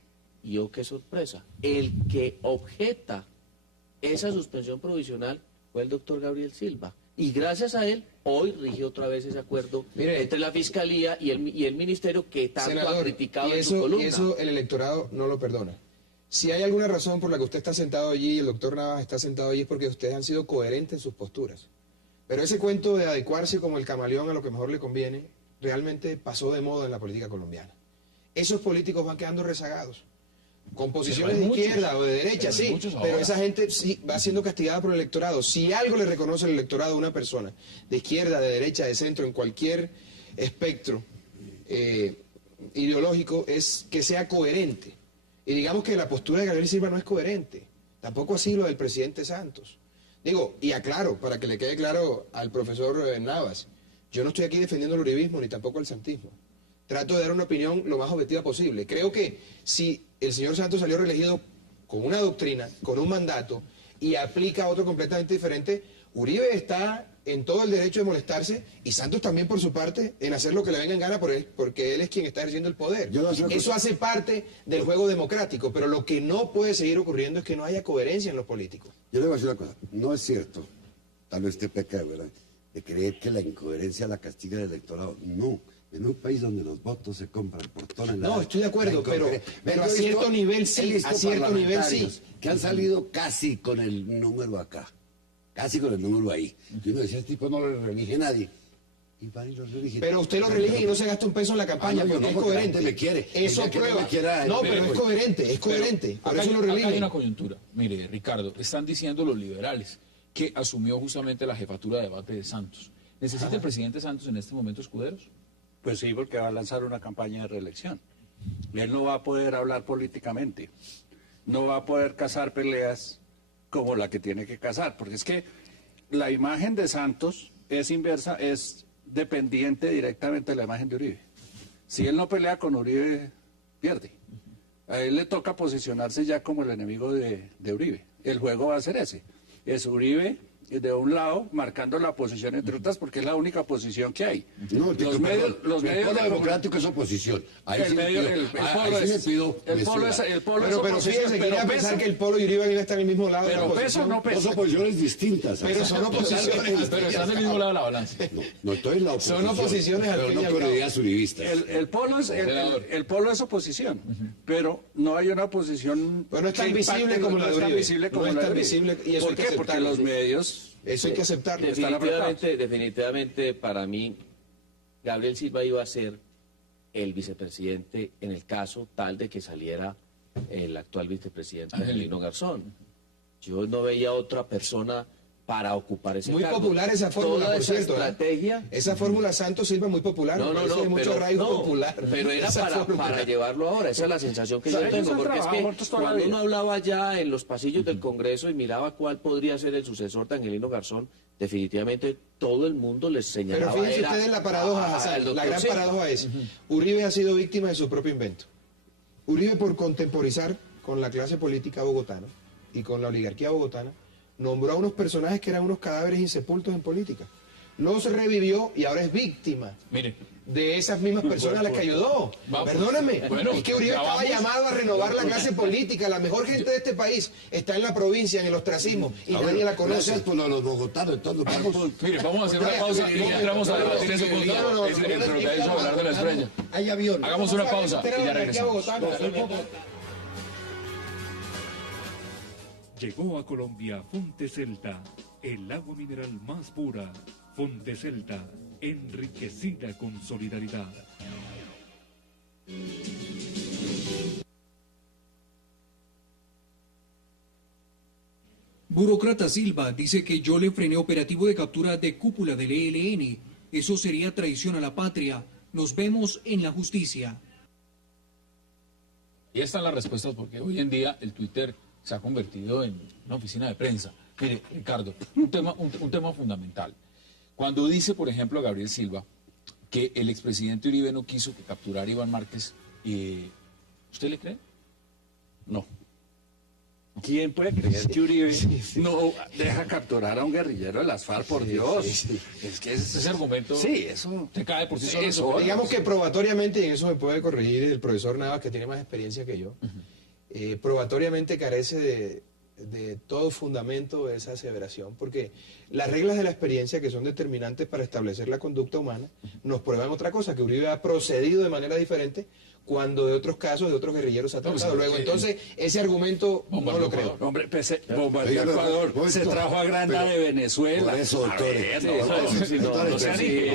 Y oh, qué sorpresa, el que objeta esa suspensión provisional fue el doctor Gabriel Silva. Y gracias a él, hoy rige otra vez ese acuerdo entre la Fiscalía y el Ministerio que tanto senador, ha criticado y en su columna. Y eso el electorado no lo perdona. Si hay alguna razón por la que usted está sentado allí y el doctor Navas está sentado allí es porque ustedes han sido coherentes en sus posturas. Pero ese cuento de adecuarse como el camaleón a lo que mejor le conviene, realmente pasó de moda en la política colombiana. Esos políticos van quedando rezagados. Con posiciones de izquierda o de derecha, sí, pero esa gente sí va siendo castigada por el electorado. Si algo le reconoce el electorado a una persona, de izquierda, de derecha, de centro, en cualquier espectro ideológico, es que sea coherente. Y digamos que la postura de Gabriel Silva no es coherente, tampoco así lo del presidente Santos. Digo, y aclaro, para que le quede claro al profesor Navas, yo no estoy aquí defendiendo el uribismo ni tampoco el santismo. Trato de dar una opinión lo más objetiva posible. Creo que si el señor Santos salió reelegido con una doctrina, con un mandato, y aplica otro completamente diferente, Uribe está en todo el derecho de molestarse, y Santos también por su parte, en hacer lo que le venga en gana por él, porque él es quien está ejerciendo el poder. Eso hace parte del juego democrático, pero lo que no puede seguir ocurriendo es que no haya coherencia en los políticos. Yo le voy a decir una cosa, no es cierto, tal vez usted peca de creer que la incoherencia la castiga el electorado. No. En un país donde los votos se compran por toneladas. No, estoy de acuerdo, pero a cierto nivel sí, a cierto nivel sí. Que han salido casi con el número acá. casi con el número ahí. Y uno decía, este tipo no lo reelige nadie. Y van y lo reeligen. Pero usted lo reelige y no se gasta un peso en la campaña, no, porque no, es porque la coherente. gente me quiere. Eso El día que no prueba. me quiera, No, me pero es voy. coherente, es coherente. Por eso lo Acá hay reeligen. una coyuntura. Mire, Ricardo, están diciendo los liberales que asumió justamente la jefatura de debate de Santos. ¿Necesita el presidente Santos en este momento escuderos? Pues sí, porque va a lanzar una campaña de reelección. Él no va a poder hablar políticamente, no va a poder cazar peleas como la que tiene que cazar, porque es que la imagen de Santos es inversa, es dependiente directamente de la imagen de Uribe. Si él no pelea con Uribe, pierde. A él le toca posicionarse ya como el enemigo de Uribe. El juego va a ser ese. Es Uribe de un lado, marcando la posición entre otras, porque es la única posición que hay. No, los medios el polo democrático es oposición. Ahí el sí medio, le pido, el polo ahí sí es, le pido el polo mesura. es, el polo es Pero oposición, fíjense, quería pero pensar pesa. que el Polo y Uribe iban a estar en el mismo lado de la Pero oposición. pesa o no pesa. Dos oposiciones distintas. Pero son oposiciones. Pero están del mismo lado de la balanza. No estoy en la oposición. Son oposiciones al pero fin y no al con cabo. ideas uribistas. El polo es el polo es oposición, pero no hay una oposición Pero no es tan que impacte, visible como la de no es tan Uribe. visible como No es la de tan Uribe. visible, y eso ¿Por hay que qué? Porque aceptarlo. los medios Eso hay que aceptarlo. Definitivamente para mí, Gabriel Silva iba a ser el vicepresidente en el caso tal de que saliera el actual vicepresidente Angelino Garzón. Yo no veía otra persona para ocupar ese Muy cargo. popular esa fórmula, Toda por esa cierto. Esa Esa fórmula Santos Silva muy popular. me parece de mucho arraigo popular. pero era Esa fórmula. para llevarlo ahora, esa es la sensación que O sea, yo ellos tengo, han porque es trabajado que muertos toda la cuando vida. uno hablaba ya en los pasillos del Congreso y miraba cuál podría ser el sucesor de Angelino Garzón, definitivamente todo el mundo les Pero señalaba fíjense era ustedes la paradoja, al Hassan, doctor la gran Silva. paradoja es, Uribe ha sido víctima de su propio invento. Uribe, por contemporizar con la clase política bogotana y con la oligarquía bogotana, nombró a unos personajes que eran unos cadáveres insepultos en política. Los revivió y ahora es víctima Mire, de esas mismas personas a las que ayudó. Vamos. Perdóname, Bueno, es que Uribe ya estaba vamos. llamado a renovar la clase política. La mejor gente de este país está en la provincia, en el ostracismo, y nadie la conoce. Gracias por lo de los bogotanos. Entonces, vamos. mire, vamos a hacer una pausa y ya entramos a debatir ese punto. Entre lo que ha dicho hablar de la estrella. Hay avión. Hagamos una pausa y ya regresamos. Llegó a Colombia Fonte Celta, el agua mineral más pura. Fonte Celta, enriquecida con solidaridad. Burócrata Silva dice que yo le frené operativo de captura de cúpula del ELN. Eso sería traición a la patria. Nos vemos en la justicia. Y están las respuestas porque hoy en día el Twitter se ha convertido en una oficina de prensa. Mire, Ricardo, un tema fundamental. Cuando dice, por ejemplo, Gabriel Silva que el expresidente Uribe no quiso que capturara a Iván Márquez, ¿usted le cree? No. ¿Quién puede creer que Uribe no deja capturar a un guerrillero de las FARC, por Dios? Es que Ese argumento eso se cae por sí solo. eso, Digamos que probatoriamente, y en eso me puede corregir el profesor Navas, que tiene más experiencia que yo, probatoriamente carece de todo fundamento esa aseveración, porque las reglas de la experiencia, que son determinantes para establecer la conducta humana, nos prueban otra cosa, que Uribe ha procedido de manera diferente cuando de otros casos, de otros guerrilleros se ha tratado. Luego, entonces, ese arguento no lo creo. Hombre, bombardeó Ecuador, se trajo a Granda de Venezuela. Por eso, doctores.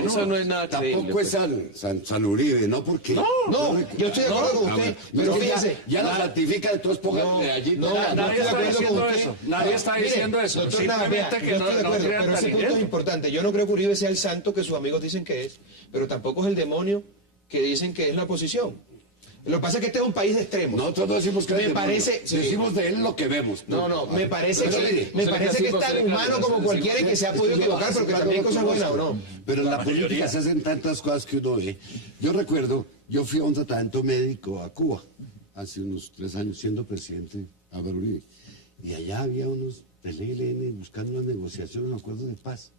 Eso no es nada Tampoco es San Uribe, ¿no? Porque... No, yo estoy de acuerdo con usted, pero fíjese. Ya la santifica, entonces póngale allí. Nadie está diciendo eso. Nadie está diciendo eso. Doctor Navas, Simplemente vea, que yo estoy de no acuerdo, crean pero ese tan punto es ingenuo. importante. Yo no creo que Uribe sea el santo que sus amigos dicen que es, pero tampoco es el demonio que dicen que es la oposición. Lo que pasa es que este es un país de extremos. Nosotros no decimos que es me demonio. parece, sí. Decimos de él lo que vemos. No, me parece Pero mire, que es tan humano como cualquiera y que se ha podido equivocar, pero que también hay cosas buenas, ¿o no? Pero en la política se hacen tantas cosas que uno ve. Yo recuerdo, yo fui a un tratamiento médico a Cuba, hace unos 3 años, siendo presidente Álvaro Uribe. Y allá había unos del ELN buscando una negociación, un acuerdo de paz.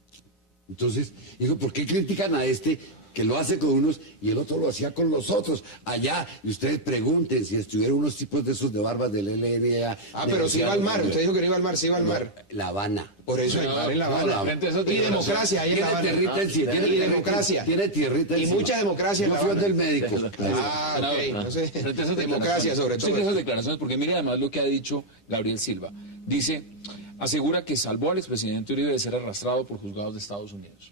Entonces, digo, ¿por qué critican a este que lo hace con unos y el otro lo hacía con los otros? Allá, y ustedes pregunten si estuvieron unos tipos de esos de barbas del ELN. Pero si iba al mar, usted dijo que no iba al mar, sí iba al mar. La Habana. Por eso el mar en La Habana. Y democracia ahí en La Habana. Y democracia. Tiene tierrita y mucha democracia en La Yo fui Habana. del médico. Ok. Entonces, democracia sobre todo. Sigue esas declaraciones, porque mire además lo que ha dicho Gabriel Silva. Dice, asegura que salvó al expresidente Uribe de ser arrastrado por juzgados de Estados Unidos.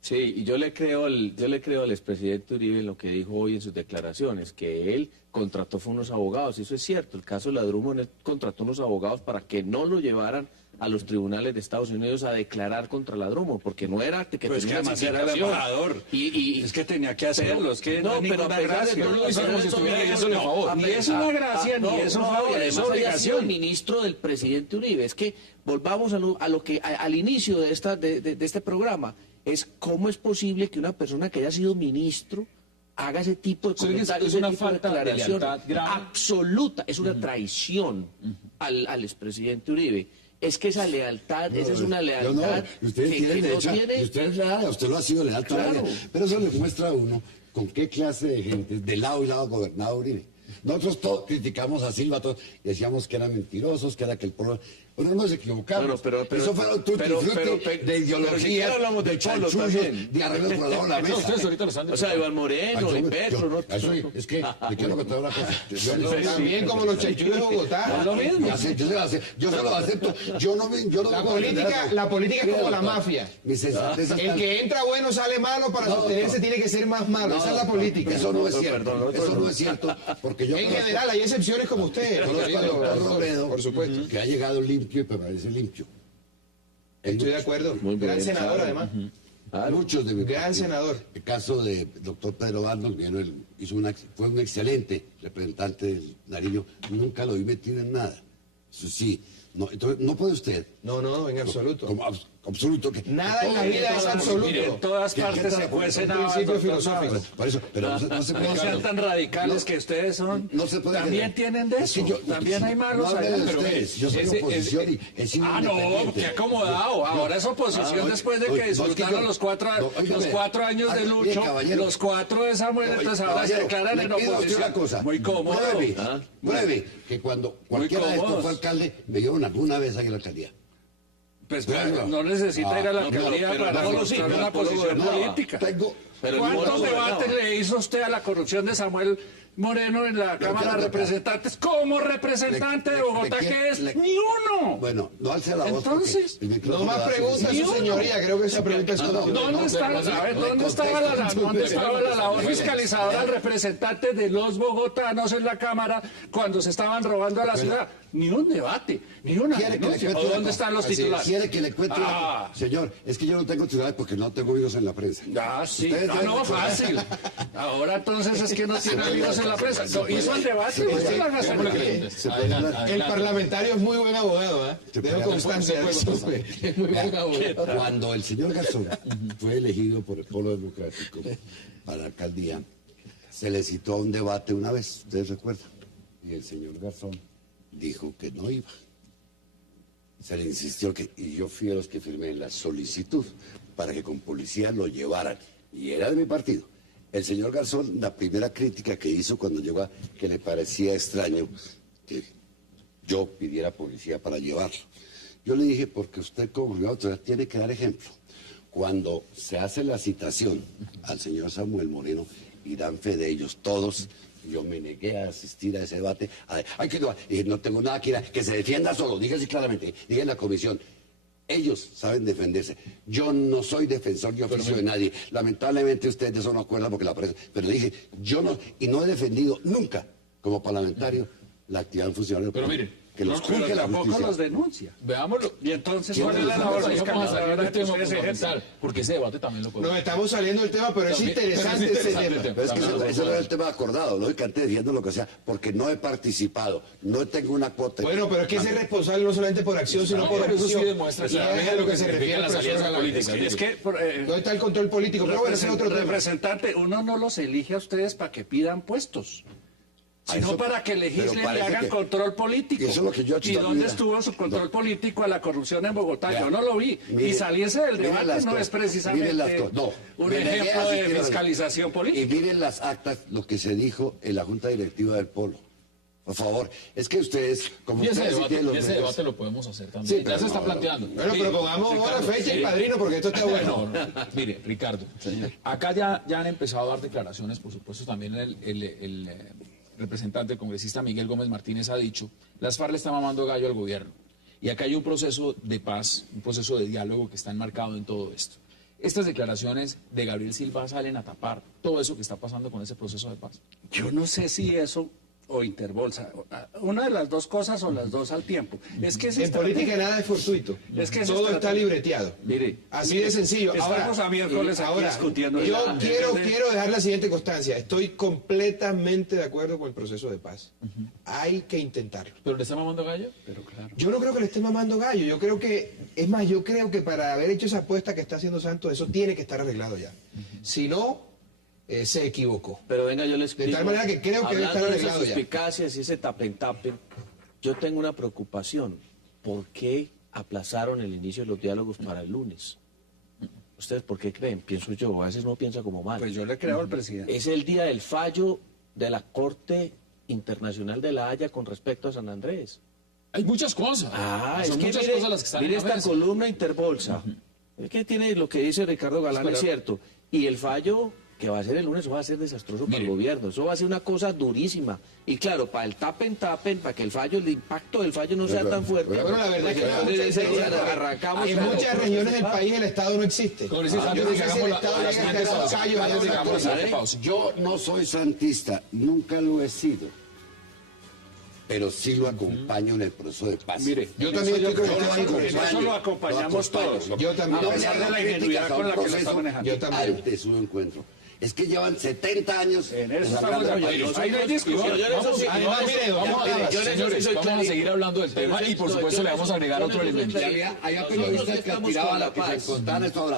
Sí, y yo le creo al expresidente Uribe lo que dijo hoy en sus declaraciones, que él contrató fue unos abogados, eso es cierto. El caso de la Drummond, él contrató unos abogados para que no lo llevaran a los tribunales de Estados Unidos a declarar contra la Drummond, porque no era que pues tenía que además era el embajador. Es que tenía que hacerlo, es que no, pero ninguna gracia. No lo hizo como si estuviera haciéndole favor. Ni es una gracia, ni es un favor, es además había sido el obligación. ministro del presidente Uribe. Es que volvamos a lo que al inicio de este programa, es cómo es posible que una persona que haya sido ministro haga ese tipo de comentarios, es una ese tipo falta de declaración lealtad grave. absoluta, es una traición al expresidente Uribe. Es que esa lealtad, esa es una lealtad Usted que tiene no derecho, tiene... y usted es leal, usted lo ha sido leal toda la Claro. vida. Pero eso le muestra a uno con qué clase de gente, de lado y lado, gobernado Uribe. Nosotros todos criticamos a Silva todos, y decíamos que eran mentirosos, que era que el pueblo... Bueno, no se equivocamos. Pero, eso fueron tutti frutti de ideología, pero hablamos de del polo chanchullos, también. de arreglos por debajo de la mesa. Ustedes ahorita lo están O sea, Iván Moreno, y Petro, ¿no? Es que le quiero contar una cosa. También como los chanchullos de Bogotá. Es lo mismo. Yo se lo acepto. Yo no La política es como la mafia. Mi sensatez es El tan- que entra bueno sale malo, para sostenerse tiene que ser más malo. Esa es la política. Eso no es cierto. Eso no es cierto. Porque yo En general hay excepciones como usted. conozco al doctor Robledo, Por supuesto. que ha llegado limpio y permanece limpio. Estoy de acuerdo. Gran senador, además. Muchos de mi Gran partido. senador. El caso de doctor Pedro Arnold, fue un excelente representante del Nariño. Nunca lo vi metido en nada. Eso sí. No, entonces, no puede usted. No, en absoluto. Como absoluto. Nada en la vida es absoluto. Mire, en todas partes se cuecen habas, principio doctor filosófico. Suárez. Por eso, pero no se puede. No sean tan radicales que ustedes son. No se puede. También tienen de Es que eso. También hay malos no hable ahí. de Pero ustedes. Yo soy oposición y he sido no, independiente. qué acomodado. Ahora es oposición después de que disfrutaron los 4 años de Lucho, los 4 de Samuel, entonces ahora se declaran en oposición. Muy cómodo. Pruebe que cuando cualquiera de estos fue alcalde, me dieron alguna vez aquí a la alcaldía. Pues no necesita ir a la alcaldía para demostrar una posición política. ¿Cuántos debates le hizo usted a la corrupción de Samuel Moreno en la Cámara de Representantes como representante de Bogotá, que es ni uno? Bueno, no alce la voz. Entonces, No más preguntas, su señoría. Creo que esa pregunta es ¿dónde estaba la labor fiscalizadora del representante de los bogotanos en la Cámara cuando se estaban robando a la ciudad? Ni un debate, ni una denuncia. ¿O dónde están los titulares? ¿Quiere que le cuente? Señor, es que yo no tengo titulares porque no tengo amigos en la prensa. Sí. No, fácil. Ahora entonces es que no tiene amigos en la prensa. No, hizo el debate, usted la gasta. El parlamentario es muy buen abogado, ¿eh? Dejo constancia de eso. Es muy buen abogado. Cuando el señor Garzón fue elegido por el Polo Democrático para la alcaldía, se le citó a un debate una vez, ustedes recuerdan, y el señor Garzón dijo que no iba. Se le insistió y yo fui a los que firmé la solicitud para que con policía lo llevaran, y era de mi partido. El señor Garzón, la primera crítica que hizo cuando llegó, que le parecía extraño que yo pidiera policía para llevarlo. Yo le dije, porque usted como autoridad tiene que dar ejemplo. Cuando se hace la citación al señor Samuel Moreno, y dan fe de ellos todos, yo me negué a asistir a ese debate. Dije, no tengo nada que ir, que se defienda solo, dije así claramente, dije en la comisión. Ellos saben defenderse. Yo no soy defensor de oficio de nadie. Lamentablemente ustedes de eso no acuerdan porque la prensa. Pero dije, yo no, y no he defendido nunca como parlamentario la actividad del funcionario. Pero mire, que los juzgue la tampoco justicia. los denuncia. Veámoslo. Y entonces, ¿Cuál es la labor Vamos a fiscalizadora que ustedes ejercen? Porque ese debate también lo Nos podemos. estamos saliendo del tema, pero es interesante ese tema. Pero es que ese no era el tema acordado, lógicamente defiendo lo que sea, porque no he participado, no tengo una cuota. Bueno, pero es que es responsable no solamente por acción, sino por pero eso sí omisión. demuestra Y es a lo que se refiere las al alianzas profesor políticas. Galán. Es que ¿Dónde está el control político? Pero bueno, ese es otro tema. representante, uno no los elige a ustedes para que pidan puestos, sino eso- para que pero legislen y parece hagan que- control político. y eso es lo que yo he hecho ¿Y toda mi dónde vida. estuvo su control político a la corrupción en Bogotá? Vea, Yo no lo vi. mire- y salirse del mire debate las no cosas, es precisamente mire las cosas, no, un me negué a ejemplo de asistir a- fiscalización Y política. miren las actas, lo que se dijo en la Junta Directiva del Polo. Por favor, es que ustedes, como Y ese ustedes sí debate, tienen los ese medios- debate lo podemos hacer también. Sí, Ya pero se está no, planteando. Bueno, pero pongamos hora, fecha y padrino, porque esto está bueno. Mire, Ricardo, acá ya han empezado a dar declaraciones, por supuesto, también el representante, el congresista Miguel Gómez Martínez ha dicho, las FARC le están mamando gallo al gobierno. Y acá hay un proceso de paz, un proceso de diálogo que está enmarcado en todo esto. Estas declaraciones de Gabriel Silva salen a tapar todo eso que está pasando con ese proceso de paz. Yo no sé si eso o Interbolsa, una de las dos cosas o las dos al tiempo. Es que en política nada es fortuito, todo está libreteado. Mire, así de sencillo. Estamos a miércoles aquí discutiendo. Yo quiero dejar la siguiente constancia. Estoy completamente de acuerdo con el proceso de paz. Hay que intentarlo. ¿Pero le está mamando gallo? Pero claro. Yo no creo que le esté mamando gallo. Yo creo que, es más, yo creo que para haber hecho esa apuesta que está haciendo Santos, eso tiene que estar arreglado ya. Si no, se equivocó. Pero venga, yo le explico. De tal manera que creo que debe estar arreglado ya. Suspicacias y ese tapen, yo tengo una preocupación. ¿Por qué aplazaron el inicio de los diálogos para el lunes? ¿Ustedes por qué creen? Pienso yo, a veces no piensa como mal. Pues yo le creo al presidente. Es el día del fallo de la Corte Internacional de la Haya con respecto a San Andrés. Hay muchas cosas. Son muchas cosas las que están en la mesa. Esta columna Interbolsa. Es que tiene lo que dice Ricardo Galán, es cierto. Y el fallo que va a ser el lunes, eso va a ser desastroso para el gobierno, eso va a ser una cosa durísima. Y claro, para el tapen, para que el impacto del fallo no sea tan fuerte. Pero la verdad es que en muchas regiones del país el Estado no existe. Yo no soy santista, nunca lo he sido, pero sí lo acompaño en el proceso de paz. Mire, yo también estoy con eso lo acompañamos todos. Yo también. A pesar de la ingenuidad con la que lo está manejando. Yo también. Antes su encuentro. Es que llevan 70 años. En eso estamos de acuerdo. Ahí no hay discusión. Vamos a seguir hablando del tema y por supuesto le vamos a agregar otro elemento. Había periodistas que aspiraban a la paz,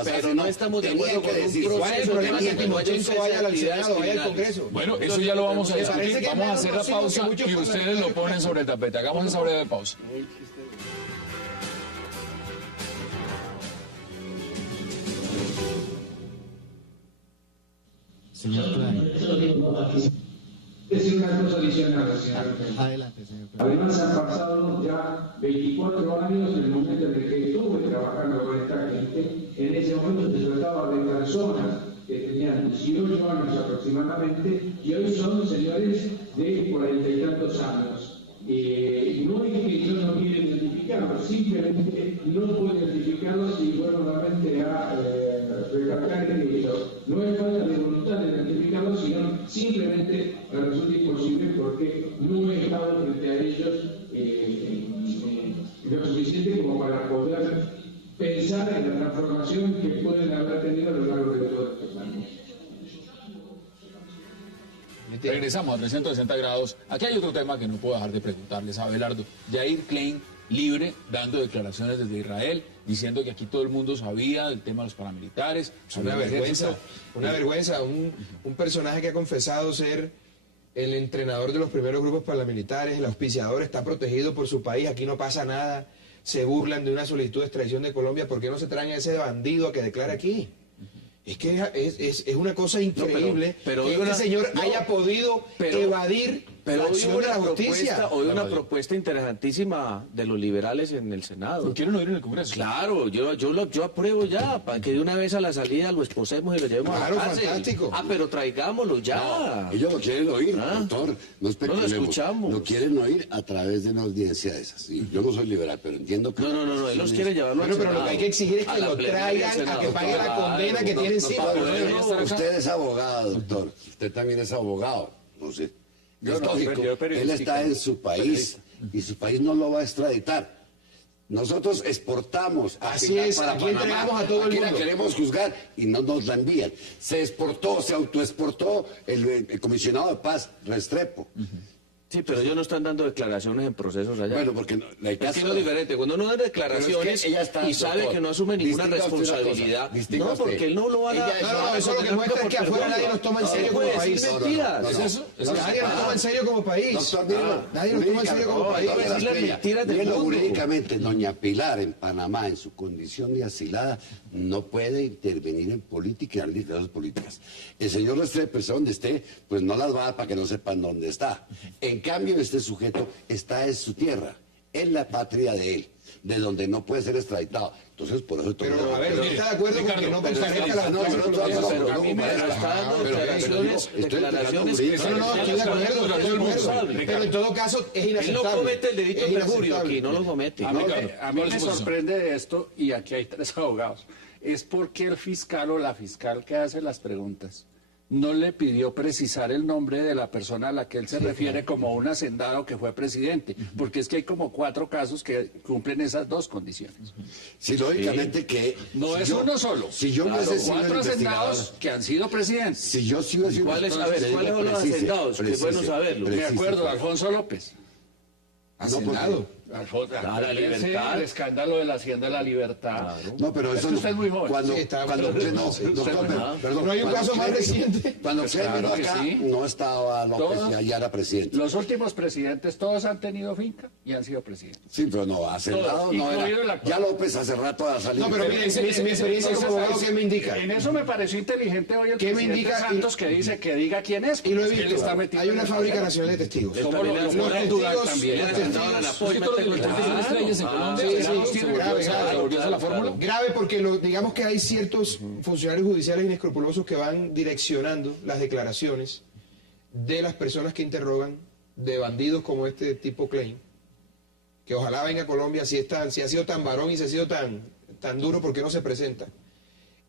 pero no estamos de acuerdo con un proceso que vaya al Senado, vaya al Congreso. Bueno, eso ya lo vamos a discutir. Vamos a hacer la pausa y ustedes lo ponen sobre el tapete. Hagamos esa breve pausa. Señor Klein. Es una cosa adicional, señor. Adelante, señor Klein. Además, han pasado ya 24 años en el momento en el que estuve trabajando con esta gente. En ese momento se trataba de personas que tenían 18 años aproximadamente y hoy son señores de 40 y tantos años. No es que yo no quiera identificarlos, simplemente no puedo identificarlos y vuelvo nuevamente a recalcar que eso no es falta de voluntad de identificarlos, sino simplemente me resulta imposible porque no he estado frente a ellos lo suficiente como para poder pensar en la transformación que pueden haber tenido a lo largo de todos estos años. Regresamos a 360 grados. Aquí hay otro tema que no puedo dejar de preguntarles a Abelardo. Yair Klein, libre, dando declaraciones desde Israel, diciendo que aquí todo el mundo sabía del tema de los paramilitares. Una vergüenza. Un personaje que ha confesado ser el entrenador de los primeros grupos paramilitares, el auspiciador, está protegido por su país, aquí no pasa nada, se burlan de una solicitud de extradición de Colombia, ¿por qué no se traen a ese bandido a que declare aquí? Es que es una cosa increíble pero que este señor haya podido evadir la acción de la justicia. Hoy una propuesta interesantísima de los liberales en el Senado. ¿Lo quieren oír en el Congreso? Claro, yo apruebo ya, para que de una vez a la salida lo esposemos y lo llevemos a la cárcel. Fantástico. Pero traigámoslo ya. No, ellos lo quieren oír, doctor. No especulemos. No lo escuchamos. Lo quieren oír a través de una audiencia de esas. Y yo no soy liberal, pero entiendo que... No, él los quiere llevarlo al Senado. Pero lo que hay que exigir es que lo traigan a que pague la condena que tiene encima. Usted es abogado, doctor. Usted también es abogado. No sé. Es lógico, él está en su país y su país no lo va a extraditar. Nosotros exportamos a Así es, para aquí Panamá. entregamos a todo el Aquí mundo. la queremos juzgar y no nos la envían. Se exportó, se autoexportó el comisionado de paz, Restrepo. Sí, pero ellos no están dando declaraciones en procesos allá. Bueno, porque no, es que no es diferente. Cuando uno da declaraciones y sabe que no asume ninguna responsabilidad, no, porque él no lo va a dar. No, eso lo que muestra es que afuera nadie nos toma en serio como país. ¿Es eso? Nadie nos toma en serio como país. Doctor, nadie nos toma en serio como país. Jurídicamente, doña Pilar en Panamá, en su condición de asilada, no puede intervenir en política y en declaraciones políticas. El señor Restrepo, donde esté, pues no las va a dar para que no sepan dónde está. En cambio, este sujeto está en su tierra, en la patria de él, de donde no puede ser extraditado. Entonces, por eso... Pero, a ver, ¿no está de acuerdo con que no comparezca la... A mí me está dando declaraciones... No, estoy de acuerdo. Pero en todo caso es inaceptable. Él no comete el delito de perjurio aquí, no lo comete. A mí me sorprende de esto, y aquí hay 3 abogados, es porque el fiscal o la fiscal que hace las preguntas no le pidió precisar el nombre de la persona a la que él se refiere como un hacendado que fue presidente, porque es que hay como 4 casos que cumplen esas 2 condiciones. Sí, lógicamente que... No es uno solo. Si yo claro, hubiese sido 4 hacendados que han sido presidentes. Si yo sigo siendo... ¿Cuáles son los hacendados? Que es bueno saberlo. Me acuerdo, Alfonso López. Hacendado. La libertad. El escándalo de la Hacienda de la Libertad. Claro. No, pero eso usted es muy joven. No hay un caso más reciente. Cuando usted vino acá, no estaba López, ya era presidente. Los últimos presidentes, todos han tenido finca y han sido presidentes. Sí, pero no, hacendado no era. Ya López hace rato ha salido. No, pero mire, mi experiencia como abogado, ¿qué me indica? En eso me pareció inteligente hoy el presidente Santos que dice que diga quién es. Y lo he visto. Hay una fábrica nacional de testigos. Los testigos también. Grave porque digamos que hay ciertos funcionarios judiciales inescrupulosos que van direccionando las declaraciones de las personas que interrogan de bandidos como este tipo Klein, que ojalá venga a Colombia si ha sido tan varón y si ha sido tan duro, porque no se presenta.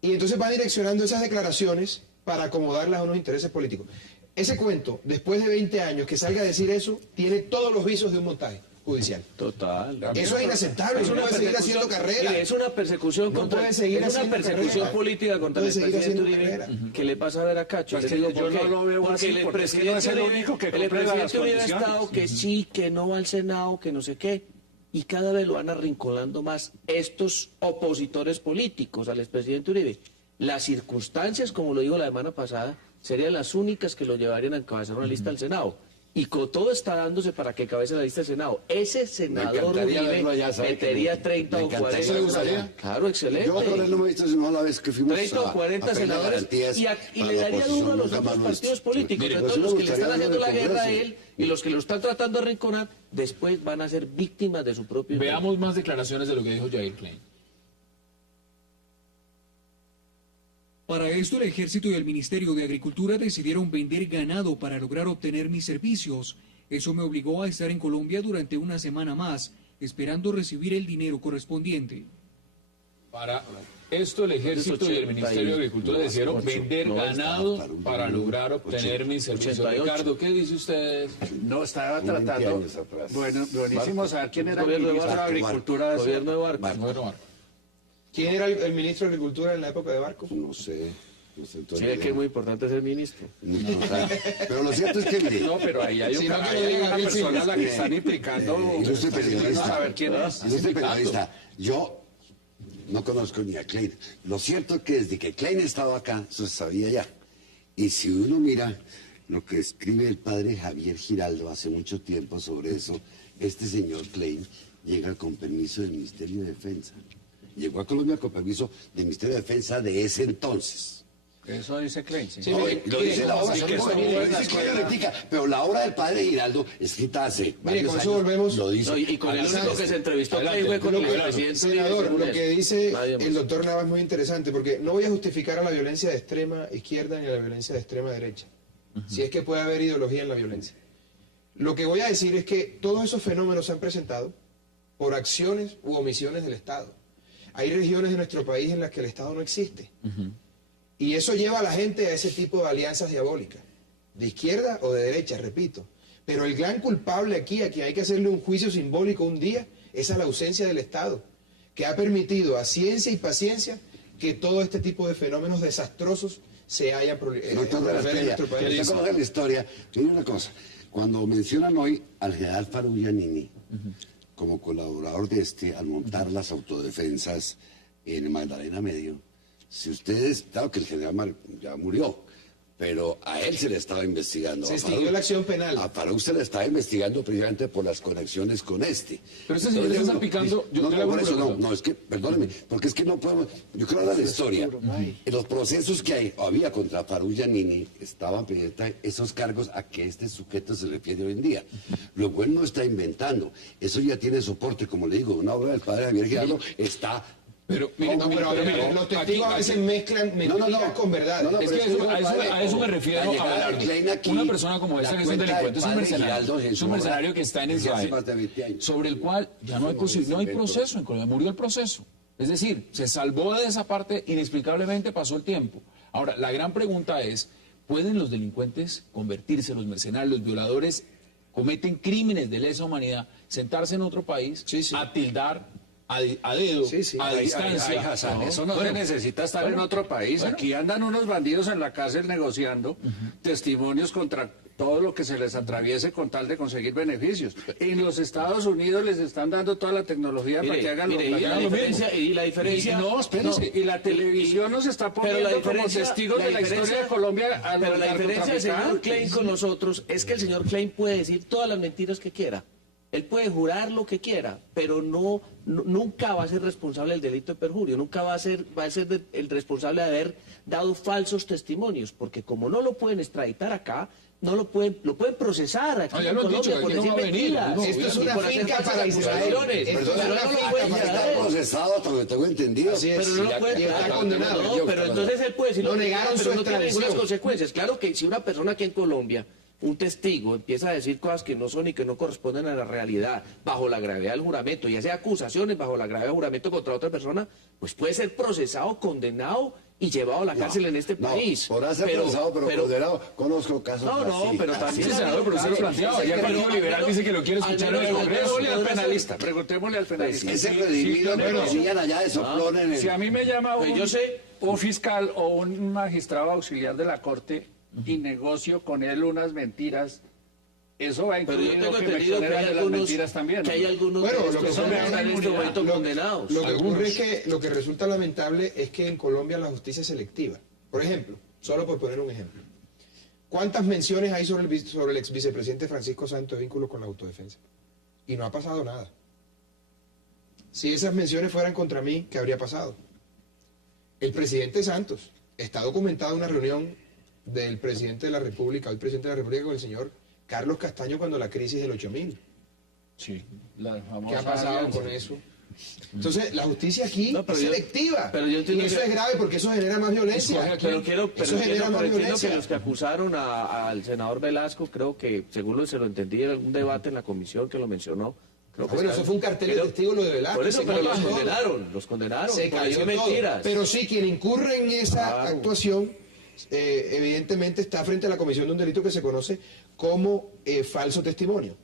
Y entonces van direccionando esas declaraciones para acomodarlas a unos intereses políticos. Ese cuento, después de 20 años, que salga a decir eso, tiene todos los visos de un montaje judicial. Total. Eso es inaceptable, eso no puede seguir haciendo carrera. Mire, es una persecución contra, es una persecución política contra el presidente Uribe. ¿Qué le pasa a ver a Cacho? Pues yo no lo veo así, porque el presidente Uribe ha estado que sí, que no va al Senado, que no sé qué, y cada vez lo van arrinconando más estos opositores políticos al expresidente Uribe. Las circunstancias, como lo digo la semana pasada, serían las únicas que lo llevarían a encabezar una lista del Senado. Y todo está dándose para que cabece la lista del Senado. Ese senador Uribe metería 30 o 40. Claro, excelente. Yo con él no me he visto sino a la vez que fuimos 30 o 40 senadores y le daría duro a los otros partidos políticos. Entonces los que le están haciendo la guerra a él y los que lo están tratando de arrinconar, después van a ser víctimas de su propio... Veamos más declaraciones de lo que dijo Jair Klein. Para esto, el Ejército y el Ministerio de Agricultura decidieron vender ganado para lograr obtener mis servicios. Eso me obligó a estar en Colombia durante una semana más, esperando recibir el dinero correspondiente. Para esto, el Ejército y el Ministerio de Agricultura decidieron vender ganado para lograr obtener mis servicios. Ricardo, ¿qué dice usted? No, estaba tratando... Bueno, buenísimo saber quién era el ministro de Agricultura. Gobierno de Barco. ¿Quién era el ministro de Agricultura en la época de Barco? No sé. Sí, es que es muy importante ser ministro. No, pero lo cierto es que... No, pero ahí hay una persona a la que están implicando. Yo soy periodista. A ver quién es. Yo soy periodista. Yo no conozco ni a Klein. Lo cierto es que desde que Klein estaba acá, eso se sabía ya. Y si uno mira lo que escribe el padre Javier Giraldo hace mucho tiempo sobre eso, este señor Klein llega con permiso del Ministerio de Defensa. Llegó a Colombia con permiso del Ministerio de Defensa de ese entonces. Eso dice Klein. Sí. No, lo dice la obra, pero la obra del padre Giraldo, escrita hace varios con eso años, volvemos. lo dice. Y con el único que se entrevistó fue con el presidente. Senador, lo que dice el doctor Nava es muy interesante, porque no voy a justificar a la violencia de extrema izquierda ni a la violencia de extrema derecha, si es que puede haber ideología en la violencia. Lo que voy a decir es que todos esos fenómenos se han presentado por acciones u omisiones del Estado. Hay regiones de nuestro país en las que el Estado no existe. Y eso lleva a la gente a ese tipo de alianzas diabólicas, de izquierda o de derecha, repito. Pero el gran culpable aquí, a quien hay que hacerle un juicio simbólico un día, es a la ausencia del Estado, que ha permitido a ciencia y paciencia que todo este tipo de fenómenos desastrosos se hayan en nuestro país. Usted conoce la historia. Tiene una cosa, cuando mencionan hoy al general Farugianini, como colaborador de al montar las autodefensas en Magdalena Medio, si ustedes, claro que el general ya murió, pero a él se le estaba investigando. Se A extinguió Farouk- la acción penal. A Farouk se le estaba investigando precisamente por las conexiones con este. Pero ese señor está salpicando. No, le hago por una eso pregunta. no, es que, perdóneme, porque es que no podemos. Yo quiero hablar de historia. En los procesos que había contra Farouk Giannini, estaban pendientes esos cargos a que este sujeto se refiere hoy en día. Luego él no está inventando. Eso ya tiene soporte, como le digo, una obra del padre Javier Giraldo está. Pero, mire, No, pero los testigos a veces mezclan mentiras con verdades. Es que a eso me refiero a hablar. Una persona como esta que es un delincuente, es un mercenario que está en Israel, sobre el cual ya no hay proceso en Colombia, murió el proceso. Es decir, se salvó de esa parte, inexplicablemente pasó el tiempo. Ahora, la gran pregunta es, ¿pueden los delincuentes convertirse, los mercenarios, los violadores, cometen crímenes de lesa humanidad, sentarse en otro país, a tildar a dedo, a distancia? Hassan, eso no Bueno, se necesita estar en otro país. Aquí andan unos bandidos en la cárcel negociando testimonios contra todo lo que se les atraviese con tal de conseguir beneficios. En los Estados Unidos les están dando toda la tecnología para que hagan lo mismo. Y la diferencia... No, espérense, y la televisión nos está poniendo como testigos de la historia de Colombia a los Pero la diferencia del señor narcotraficantes. Klein con nosotros es que el señor Klein puede decir todas las mentiras que quiera. Él puede jurar lo que quiera, pero nunca va a ser responsable del delito de perjurio, nunca va a ser el responsable de haber dado falsos testimonios, porque como no lo pueden extraditar acá, lo pueden procesar aquí ya en lo han Colombia dicho, por aquí no decir va a venir, mentiras. no, Esto es una por hacer finca falsas para acusaciones. Esto es Pero una no lo finca pueden Ya está traer. procesado, hasta donde tengo entendido. Así es. Pero no lo puede está traer. condenado. No, pero entonces él puede decir No lo que negaron quiera, su pero no tiene extradición. ninguna consecuencias. Claro que si una persona aquí en Colombia, un testigo, empieza a decir cosas que no son y que no corresponden a la realidad, bajo la gravedad del juramento, y hace acusaciones bajo la gravedad del juramento contra otra persona, pues puede ser procesado, condenado y llevado a la cárcel en este país. Podrá ser procesado, pero condenado. Conozco casos así. pero también... Sí, senador, pero usted lo planteaba. Ya el Partido Liberal dice que lo quiere escuchar en el Congreso. Preguntémosle al penalista. Ese redimido que decían allá de soplón en el... Si a mí me llama yo un fiscal o un magistrado auxiliar de la Corte y negocio con él unas mentiras, eso va a Pero yo incluir tengo lo que me entendido que exonera hay de las algunos, mentiras también. que hay algunos Bueno, de lo estos que que son están en este momento condenados. Lo que ocurre es que lo que resulta lamentable es que en Colombia la justicia es selectiva. Por ejemplo, solo por poner un ejemplo, ¿cuántas menciones hay sobre el ex vicepresidente Francisco Santos de vínculo con la autodefensa? Y no ha pasado nada. Si esas menciones fueran contra mí, ¿qué habría pasado? El presidente Santos, está documentada una reunión del presidente de la República, hoy presidente de la República, con el señor Carlos Castaño cuando la crisis del 8000. Sí, ¿Qué ha pasado con eso? Entonces, la justicia aquí No, pero es yo- selectiva. pero yo entiendo y eso que- es grave porque eso genera más violencia. Pero eso genera más entiendo violencia. que los que acusaron al senador Velasco, creo que, según se lo entendí en algún debate en la comisión que lo mencionó, creo que Bueno, está- eso fue un cartel de testigos lo de Velasco. Por eso, se pero cayó los todo. condenaron Se por cayó decir todo. mentiras. Pero sí, quien incurre en esa Claro. actuación, evidentemente está frente a la comisión de un delito que se conoce como falso testimonio.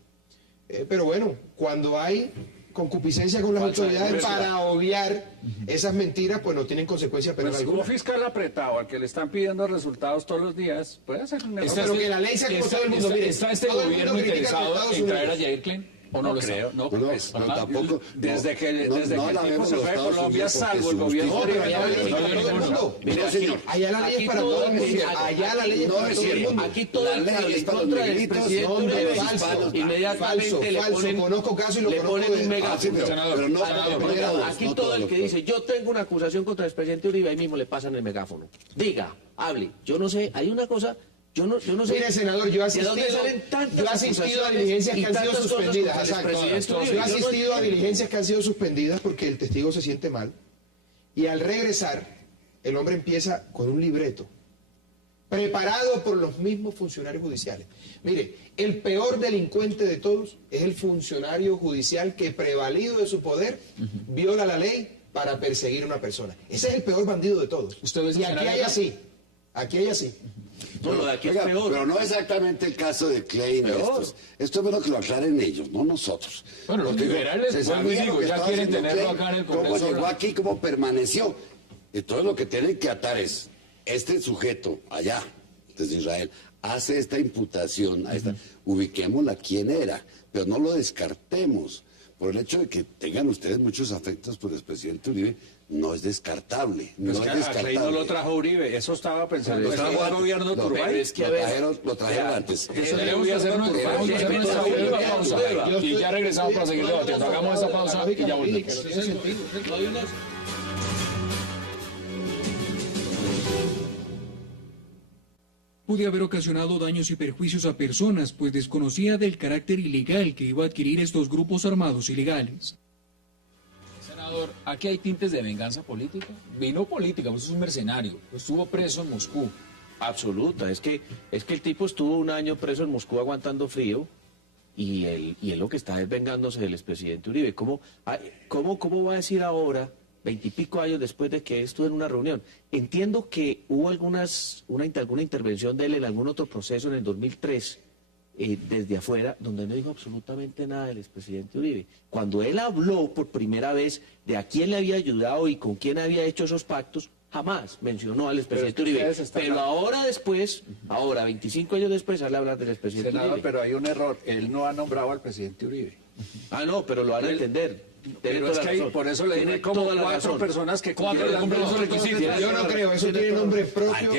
Pero bueno, cuando hay concupiscencia con las Falsa autoridades denuncia. para obviar esas mentiras, pues no tienen consecuencia penal Pues, alguna. un fiscal apretado al que le están pidiendo resultados todos los días, puede hacer un negocio. Pero que la ley sea como todo el mundo. Mire, ¿Está este todo el mundo gobierno critica interesado Estados en traer a Unidos. Jair Klein? ¿O no lo creo, está? no, No, pues, no, ajá. tampoco. Desde que el tipo alabemos se los fue de Estados Colombia, Unidos salvo el porque gobierno. No, pero allá la ley es No, para todo el mundo. Mire, No, señor. Allá la ley es para todo el mundo. Allá la ley es para todo el mundo. Aquí todo La el que ley hable es en para los contra del negritos, presidente hombre, Uribe, falso, inmediatamente le falso. ponen, Conozco casos y lo le conozco ponen de- un Ah, sí, megáfono. pero no, senador, Aquí no todo el todos, que dice, yo tengo una acusación contra el presidente Uribe, ahí mismo le pasan el megáfono. Diga, hable. Yo no sé, hay una cosa, yo no sé. Mire, senador, yo he ¿de dónde asistido, salen tantas yo he asistido a acusaciones diligencias y que han sido tantas cosas suspendidas. contra el Exacto. presidente Uribe? Yo he Yo no asistido a entiendo. diligencias que han sido suspendidas porque el testigo se siente mal. Y al regresar, el hombre empieza con un libreto preparado por los mismos funcionarios judiciales. Mire, el peor delincuente de todos es el funcionario judicial que, prevalido de su poder, viola la ley para perseguir a una persona. Ese es el peor bandido de todos. ¿Usted ve ese Y aquí escenario hay acá? así. Aquí hay así. No, lo de aquí es Oiga, peor. pero no exactamente el caso de Klein y estos. Esto es bueno que lo aclaren ellos, no nosotros. Bueno, los Porque, liberales, se vuelvo y sabía digo, lo que ya estaba quieren haciendo tenerlo Klein, acá en el cómo Congreso. llegó aquí, cómo permaneció. Entonces lo que tienen que atar es, este sujeto allá, desde Israel, hace esta imputación, ubiquémosla quién era, pero no lo descartemos. por el hecho de que tengan ustedes muchos afectos por el expresidente Uribe, no es descartable. No es descartable. no lo trajo Uribe, eso estaba pensando. Estaba el gobierno Turbay. Es que lo trajeron antes. Tenemos que hacer una pausa. Y ya regresamos para seguir debatiendo. Hagamos esa pausa y ya volvemos. Pude haber ocasionado daños y perjuicios a personas, pues desconocía del carácter ilegal que iba a adquirir estos grupos armados ilegales. Senador, ¿aquí hay tintes de venganza política? Vino política, pues es un mercenario, pues estuvo preso en Moscú. Absoluta, es que el tipo estuvo un año preso en Moscú aguantando frío y él lo que está es vengándose del expresidente Uribe. ¿Cómo va a decir ahora, 20 y pico años después de que estuvo en una reunión? Entiendo que hubo alguna intervención de él en algún otro proceso en el 2003, desde afuera, donde no dijo absolutamente nada del expresidente Uribe. Cuando él habló por primera vez de a quién le había ayudado y con quién había hecho esos pactos, jamás mencionó al expresidente Uribe. Pero ahora después, 25 años después, sale a hablar del expresidente Senador, Uribe. pero hay un error, él no ha nombrado al presidente Uribe. Ah, no, pero lo van a entender. Pero es que hay, por eso le digo, como 4 personas que cumplieron los requisitos. Yo no creo, eso tiene nombre propio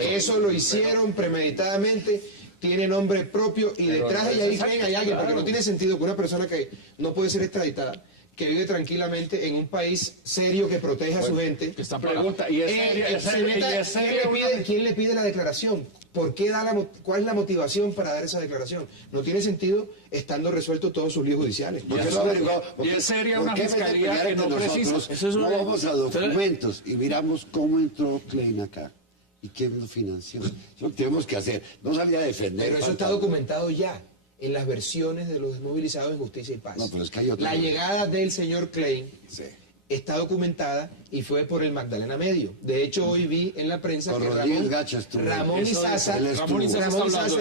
eso lo hicieron premeditadamente, tiene nombre propio y detrás de Yair Klein hay alguien, porque no tiene sentido que una persona que no puede ser extraditada, que vive tranquilamente en un país serio que protege a su gente, que está pregunta, ¿quién le pide la declaración? ¿Por qué ¿Cuál es la motivación para dar esa declaración? No tiene sentido estando resueltos todos sus líos judiciales. Y es seria una fiscalía que no precisa. No vamos a documentos y miramos cómo entró Klein acá y quién lo financió. Eso lo que tenemos que hacer. No salía a defender. Pero eso está documentado ya en las versiones de los desmovilizados en Justicia y Paz. No, pero es que hay otra. La llegada del señor Klein está documentada y fue por el Magdalena Medio. De hecho, hoy vi en la prensa que Ramón Izaza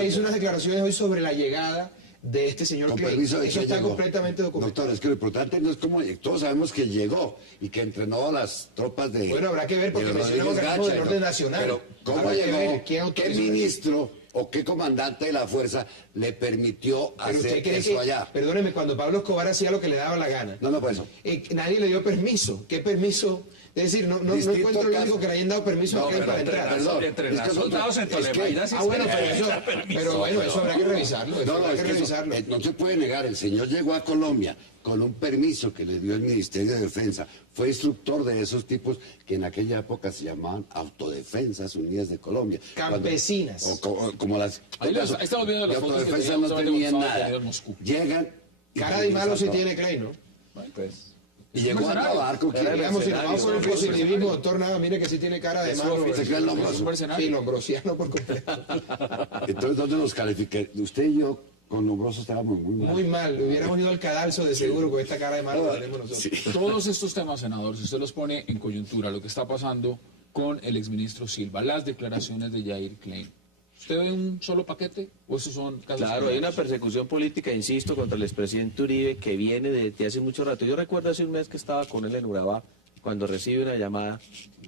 hizo unas declaraciones hoy sobre la llegada de este señor Klein. Eso está completamente documentado. Doctor, es que lo importante no es cómo todos sabemos que llegó y que entrenó a las tropas de. Bueno, habrá que ver porque mencionamos organismos del orden nacional. Pero ¿cómo llegó? ¿Qué ministro o qué comandante de la fuerza le permitió hacer eso allá? Perdóneme, cuando Pablo Escobar hacía lo que le daba la gana. No, por eso. Nadie le dio permiso. ¿Qué permiso? Es decir, no encuentro lo único que le hayan dado permiso a Klein para entrar. Entre las soldados en Tolemaida. Pero bueno, eso habrá que revisarlo. No se puede negar, el señor llegó a Colombia con un permiso que le dio el Ministerio de Defensa. Fue instructor de esos tipos que en aquella época se llamaban Autodefensas Unidas de Colombia. Campesinas. Como las... Ahí estamos viendo las fotos que autodefensas no tenían nada. Llegan... Cara de malo sí tiene Klein, ¿no? Pues... Y llegó a trabajar con quien digamos, si nos vamos por el positivismo, doctor Nava, mire que sí tiene cara de malo. Sí, lombrosiano por completo. Entonces, ¿dónde nos califica? Usted y yo con Lombroso estábamos muy mal. Muy mal, hubiéramos ido al cadalso de seguro con esta cara de malo que tenemos nosotros. Sí. Todos estos temas, senador, si usted los pone en coyuntura, lo que está pasando con el exministro Silva, las declaraciones de Yair Klein, ¿usted ve un solo paquete o esos son casos? Claro, hay una persecución política, insisto, contra el expresidente Uribe que viene desde hace mucho rato. Yo recuerdo hace un mes que estaba con él en Urabá, cuando recibe una llamada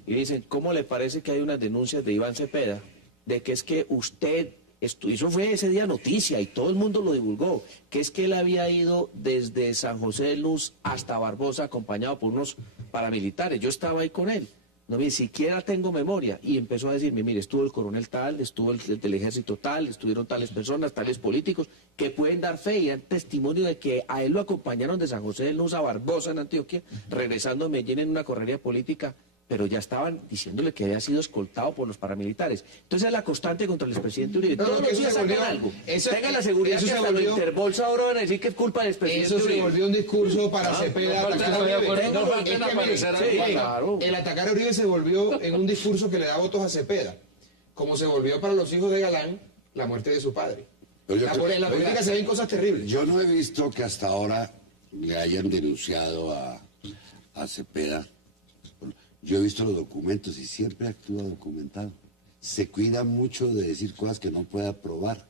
y dicen, ¿cómo le parece que hay unas denuncias de Iván Cepeda de que es que usted, eso fue ese día noticia y todo el mundo lo divulgó, que es que él había ido desde San José de Luz hasta Barbosa acompañado por unos paramilitares? Yo estaba ahí con él. No, ni siquiera tengo memoria. Y empezó a decirme, mire, estuvo el coronel tal, estuvo el del ejército tal, estuvieron tales personas, tales políticos, que pueden dar fe y dar testimonio de que a él lo acompañaron de San José de Luz a Barbosa en Antioquia, regresando a Medellín en una correría política, pero ya estaban diciéndole que había sido escoltado por los paramilitares. Entonces es la constante contra el expresidente Uribe. Todos los días sacan algo. Tengan la seguridad que hasta lo Interbolsa ahora van a decir que es culpa del expresidente Uribe. Eso se volvió un discurso para Cepeda. El atacar a Uribe se volvió en un discurso que le da votos a Cepeda, como se volvió para los hijos de Galán la muerte de su padre. En la política se ven cosas terribles. Yo no he visto que hasta ahora le hayan denunciado a Cepeda. Yo he visto los documentos y siempre actúa documentado. Se cuida mucho de decir cosas que no pueda probar.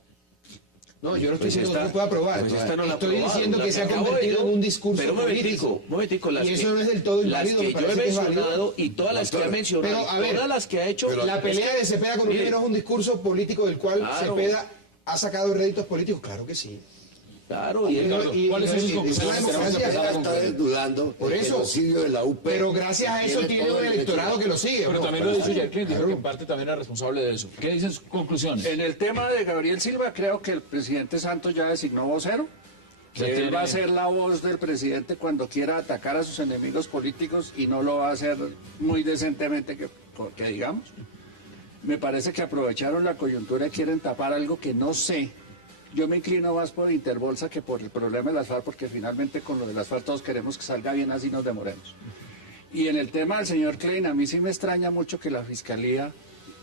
No, yo no estoy diciendo que no pueda probar. Estoy diciendo que se ha convertido en un discurso político. Y eso no es del todo inválido. Las que yo he mencionado y todas las que ha mencionado, todas las que ha hecho... La pelea de Cepeda con Uribe no es un discurso político del cual Cepeda ha sacado réditos políticos. Claro que sí. Claro, ¿cuáles son sus conclusiones? Está desnudando por el eso, genocidio de la UP. pero gracias a eso tiene un electorado que lo sigue. Pero también lo dijo Yerklin, dijo que en parte también era responsable de eso. ¿Qué dicen sus conclusiones? En el tema de Gabriel Silva, creo que el presidente Santos ya designó vocero, que él va a ser la voz del presidente cuando quiera atacar a sus enemigos políticos y no lo va a hacer muy decentemente, que digamos. Me parece que aprovecharon la coyuntura y quieren tapar algo que no sé. Yo me inclino más por Interbolsa que por el problema de las FARC, porque finalmente con lo de las FARC todos queremos que salga bien, así nos demoremos. Y en el tema del señor Klein, a mí sí me extraña mucho que la Fiscalía,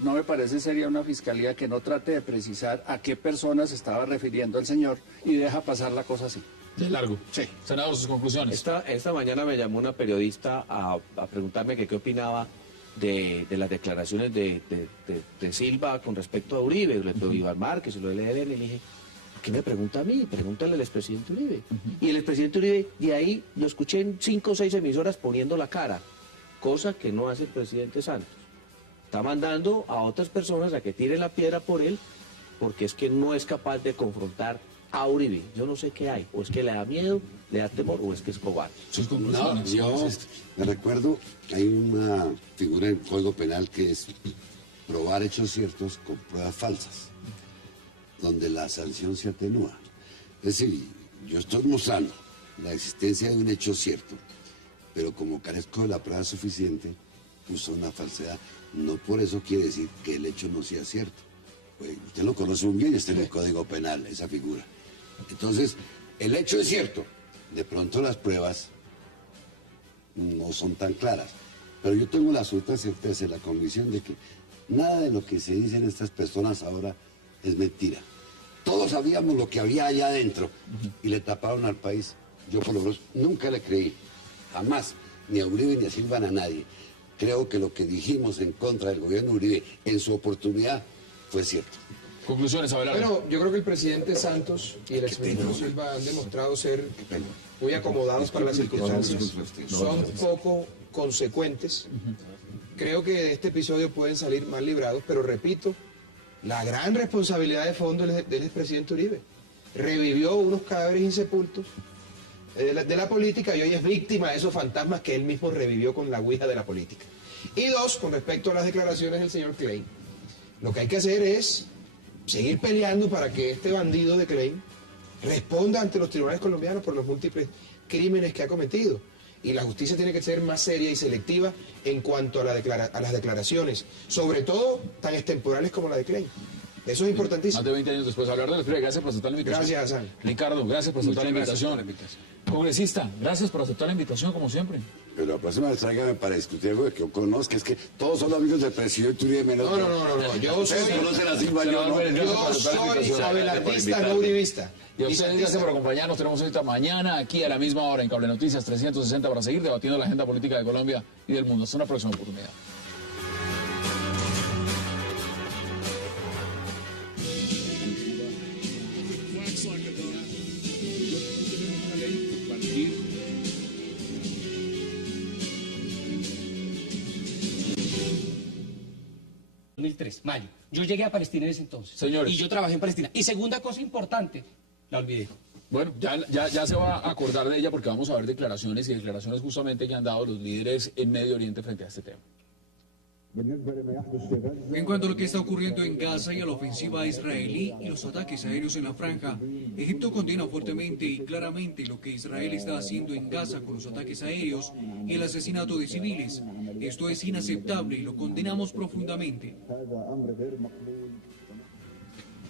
no me parece sería una Fiscalía que no trate de precisar a qué personas estaba refiriendo el señor y deja pasar la cosa así. De largo. Sí. Senador, sus conclusiones. Esta mañana me llamó una periodista a preguntarme que qué opinaba de las declaraciones de Silva con respecto a Uribe, de Iván Márquez, lo de ELN, y le dije, ¿qué me pregunta a mí? Pregúntale al expresidente Uribe. Y el expresidente Uribe, de ahí lo escuché en 5 o 6 emisoras poniendo la cara, cosa que no hace el presidente Santos. Está mandando a otras personas a que tiren la piedra por él, porque es que no es capaz de confrontar a Uribe. Yo no sé qué hay, o es que le da miedo, le da temor, o es que es cobarde. No, yo me recuerdo, hay una figura en el Código Penal que es probar hechos ciertos con pruebas falsas, donde la sanción se atenúa. Es decir, yo estoy mostrando la existencia de un hecho cierto, pero como carezco de la prueba suficiente, uso una falsedad. No por eso quiere decir que el hecho no sea cierto. Pues usted lo conoce muy bien, está en el Código Penal, esa figura. Entonces, el hecho es cierto. De pronto las pruebas no son tan claras. Pero yo tengo la absoluta certeza y la convicción de que nada de lo que se dicen estas personas ahora es mentira. Todos sabíamos lo que había allá adentro y le taparon al país. Yo por lo menos nunca le creí, jamás, ni a Uribe ni a Silva, a nadie. Creo que lo que dijimos en contra del gobierno de Uribe en su oportunidad fue cierto. Conclusiones, Abelardo. Bueno, yo creo que el presidente Santos y el exministro Silva han demostrado ser muy acomodados para las circunstancias. Son poco consecuentes. Creo que de este episodio pueden salir más librados, pero repito, la gran responsabilidad de fondo del expresidente Uribe. Revivió unos cadáveres insepultos de la política y hoy es víctima de esos fantasmas que él mismo revivió con la ouija de la política. Y dos, con respecto a las declaraciones del señor Klein, lo que hay que hacer es seguir peleando para que este bandido de Klein responda ante los tribunales colombianos por los múltiples crímenes que ha cometido. Y la justicia tiene que ser más seria y selectiva en cuanto a las declaraciones, sobre todo tan extemporales como la de Klein. Eso es importantísimo. Más de 20 años después, hablar de los gracias por aceptar la invitación. Gracias, Hassan. Ricardo, gracias por aceptar la invitación. Congresista, gracias por aceptar la invitación, como siempre. Pero la próxima vez tráigame para discutir algo de que yo conozca, es que todos son amigos del presidente Uribe menos. No, yo soy... conocen a Silva, yo soy abelardista, no uribista. Y a ustedes, gracias por acompañarnos. Tenemos cita mañana aquí a la misma hora en Cable Noticias 360 para seguir debatiendo la agenda política de Colombia y del mundo. Hasta una próxima oportunidad. Mayo. Yo llegué a Palestina en ese entonces. Señores. Y yo trabajé en Palestina. Y segunda cosa importante, la olvidé. Bueno, ya se va a acordar de ella porque vamos a ver declaraciones y declaraciones justamente que han dado los líderes en Medio Oriente frente a este tema. En cuanto a lo que está ocurriendo en Gaza y a la ofensiva israelí y los ataques aéreos en la franja, Egipto condena fuertemente y claramente lo que Israel está haciendo en Gaza con los ataques aéreos y el asesinato de civiles. Esto es inaceptable y lo condenamos profundamente.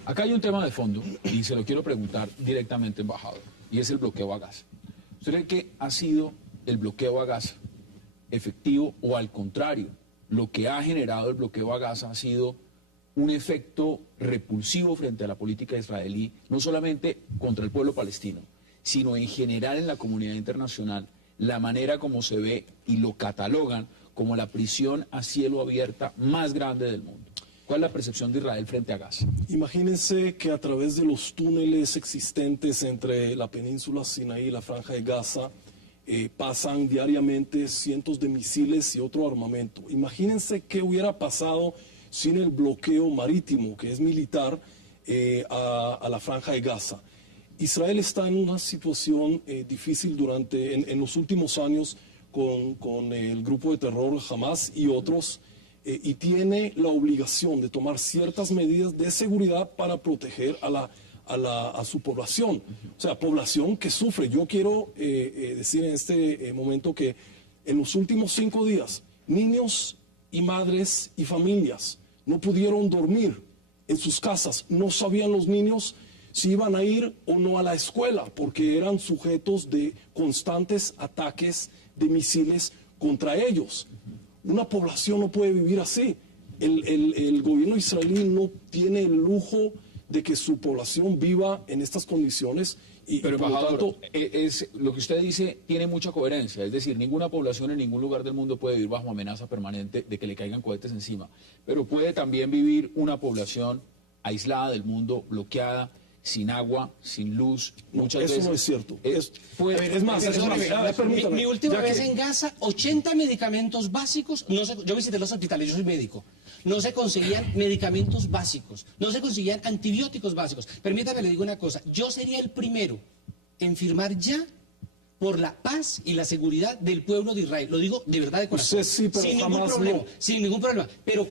Acá hay un tema de fondo y se lo quiero preguntar directamente, embajador, y es el bloqueo a Gaza. ¿Usted cree que ha sido el bloqueo a Gaza efectivo o al contrario? Lo que ha generado el bloqueo a Gaza ha sido un efecto repulsivo frente a la política israelí, no solamente contra el pueblo palestino, sino en general en la comunidad internacional, la manera como se ve y lo catalogan como la prisión a cielo abierta más grande del mundo. ¿Cuál es la percepción de Israel frente a Gaza? Imagínense que a través de los túneles existentes entre la península Sinaí y la franja de Gaza, pasan diariamente cientos de misiles y otro armamento. Imagínense qué hubiera pasado sin el bloqueo marítimo, que es militar, a la franja de Gaza. Israel está en una situación difícil en los últimos años con el grupo de terror Hamas y otros, y tiene la obligación de tomar ciertas medidas de seguridad para proteger a su población, o sea, población que sufre. Yo quiero decir en este momento que en los últimos 5 días, niños y madres y familias no pudieron dormir en sus casas, no sabían los niños si iban a ir o no a la escuela, porque eran sujetos de constantes ataques de misiles contra ellos. Una población no puede vivir así. El gobierno israelí no tiene el lujo de que su población viva en estas condiciones. Pero, embajador, lo que usted dice tiene mucha coherencia. Es decir, ninguna población en ningún lugar del mundo puede vivir bajo amenaza permanente de que le caigan cohetes encima. Pero puede también vivir una población aislada del mundo, bloqueada, sin agua, sin luz, muchas veces. Eso no es cierto. Mi última vez en Gaza, 80 medicamentos básicos, yo visité los hospitales, yo soy médico, no se conseguían medicamentos básicos, no se conseguían antibióticos básicos. Permítame, le digo una cosa, yo sería el primero en firmar ya por la paz y la seguridad del pueblo de Israel. Lo digo de verdad de corazón. Sí, pero sin ningún problema, no. sin ningún problema. Pero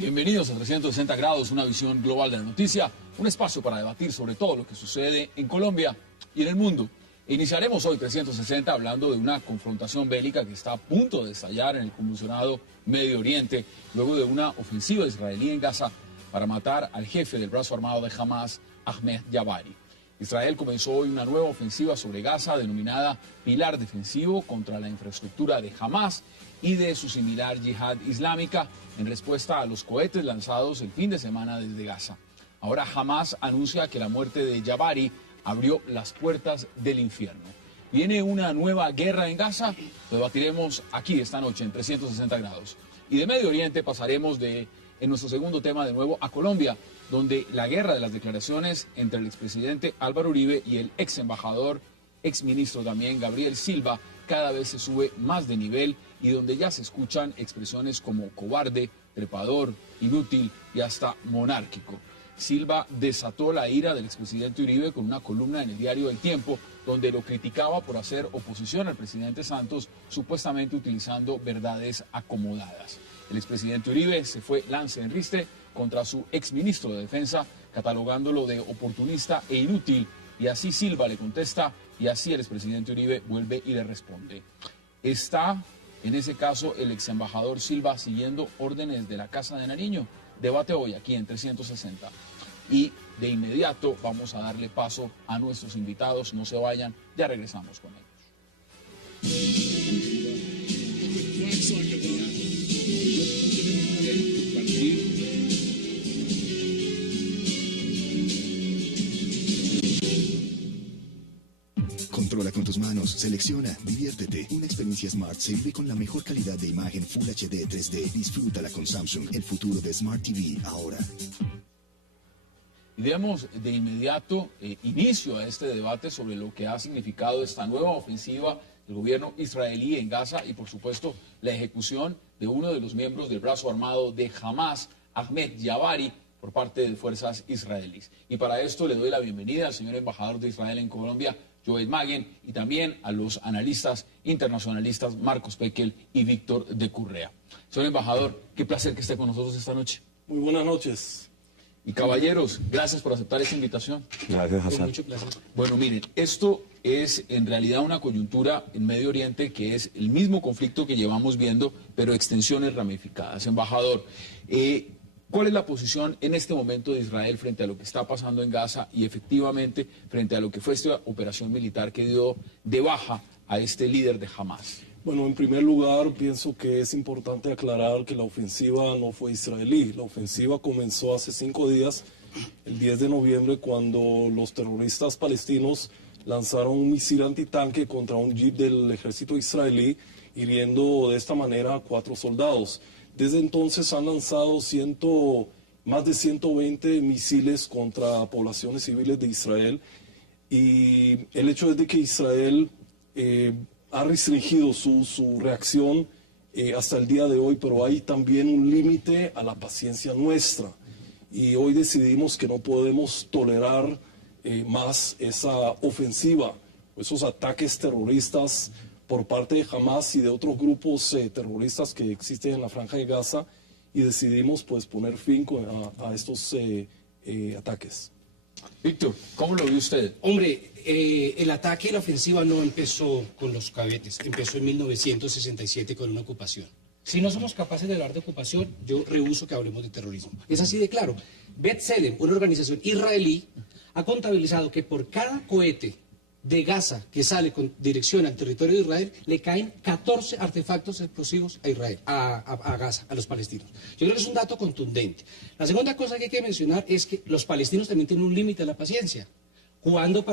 bienvenidos a 360 grados, una visión global de la noticia, un espacio para debatir sobre todo lo que sucede en Colombia y en el mundo. Iniciaremos hoy 360 hablando de una confrontación bélica que está a punto de estallar en el convulsionado Medio Oriente, luego de una ofensiva israelí en Gaza para matar al jefe del brazo armado de Hamas, Ahmed Jabari. Israel comenzó hoy una nueva ofensiva sobre Gaza denominada Pilar Defensivo contra la infraestructura de Hamas y de su similar Yihad Islámica en respuesta a los cohetes lanzados el fin de semana desde Gaza. Ahora Hamas anuncia que la muerte de Jabari abrió las puertas del infierno. ¿Viene una nueva guerra en Gaza? Lo debatiremos aquí esta noche en 360 grados. Y de Medio Oriente pasaremos en nuestro segundo tema de nuevo a Colombia, donde la guerra de las declaraciones entre el expresidente Álvaro Uribe y el ex embajador, ex ministro también Gabriel Silva, cada vez se sube más de nivel y donde ya se escuchan expresiones como cobarde, trepador, inútil y hasta monárquico. Silva desató la ira del expresidente Uribe con una columna en el diario El Tiempo, donde lo criticaba por hacer oposición al presidente Santos, supuestamente utilizando verdades acomodadas. El expresidente Uribe se fue lance en riste contra su exministro de Defensa, catalogándolo de oportunista e inútil, y así Silva le contesta, y así el expresidente Uribe vuelve y le responde. ¿Está, en ese caso, el ex embajador Silva siguiendo órdenes de la Casa de Nariño? Debate hoy aquí en 360. Y de inmediato vamos a darle paso a nuestros invitados. No se vayan, ya regresamos con ellos. Controla con tus manos, selecciona, diviértete. Una experiencia Smart se vive con la mejor calidad de imagen Full HD 3D. Disfrútala con Samsung, el futuro de Smart TV, ahora. Y demos de inmediato inicio a este debate sobre lo que ha significado esta nueva ofensiva del gobierno israelí en Gaza y, por supuesto, la ejecución de uno de los miembros del brazo armado de Hamas, Ahmed Jabari, por parte de fuerzas israelíes. Y para esto le doy la bienvenida al señor embajador de Israel en Colombia, Joel Maguen, y también a los analistas internacionalistas Marcos Pekel y Víctor de Currea. Señor embajador, qué placer que esté con nosotros esta noche. Muy buenas noches. Y caballeros, gracias por aceptar esta invitación. Gracias, Hassan. mucho placer. Bueno, miren, esto es en realidad una coyuntura en Medio Oriente que es el mismo conflicto que llevamos viendo, pero extensiones ramificadas. Embajador, ¿cuál es la posición en este momento de Israel frente a lo que está pasando en Gaza y efectivamente frente a lo que fue esta operación militar que dio de baja a este líder de Hamas? Bueno, en primer lugar, pienso que es importante aclarar que la ofensiva no fue israelí. La ofensiva comenzó hace 5 días, el 10 de noviembre, cuando los terroristas palestinos lanzaron un misil antitanque contra un jeep del ejército israelí, hiriendo de esta manera a 4 soldados. Desde entonces han lanzado más de 120 misiles contra poblaciones civiles de Israel, y el hecho es de que Israel ha restringido su reacción hasta el día de hoy, pero hay también un límite a la paciencia nuestra. Y hoy decidimos que no podemos tolerar más esa ofensiva, esos ataques terroristas por parte de Hamas y de otros grupos terroristas que existen en la Franja de Gaza, y decidimos pues poner fin a estos ataques. Víctor, ¿cómo lo vio usted? Hombre, el ataque y la ofensiva no empezó con los cadetes, empezó en 1967 con una ocupación. Si no somos capaces de hablar de ocupación, yo rehúso que hablemos de terrorismo. Es así de claro. B'Tselem, una organización israelí, ha contabilizado que por cada cohete de Gaza que sale con dirección al territorio de Israel, le caen 14 artefactos explosivos a Israel, a Gaza, a los palestinos. Yo creo que es un dato contundente. La segunda cosa que hay que mencionar es que los palestinos también tienen un límite a la paciencia. Cuando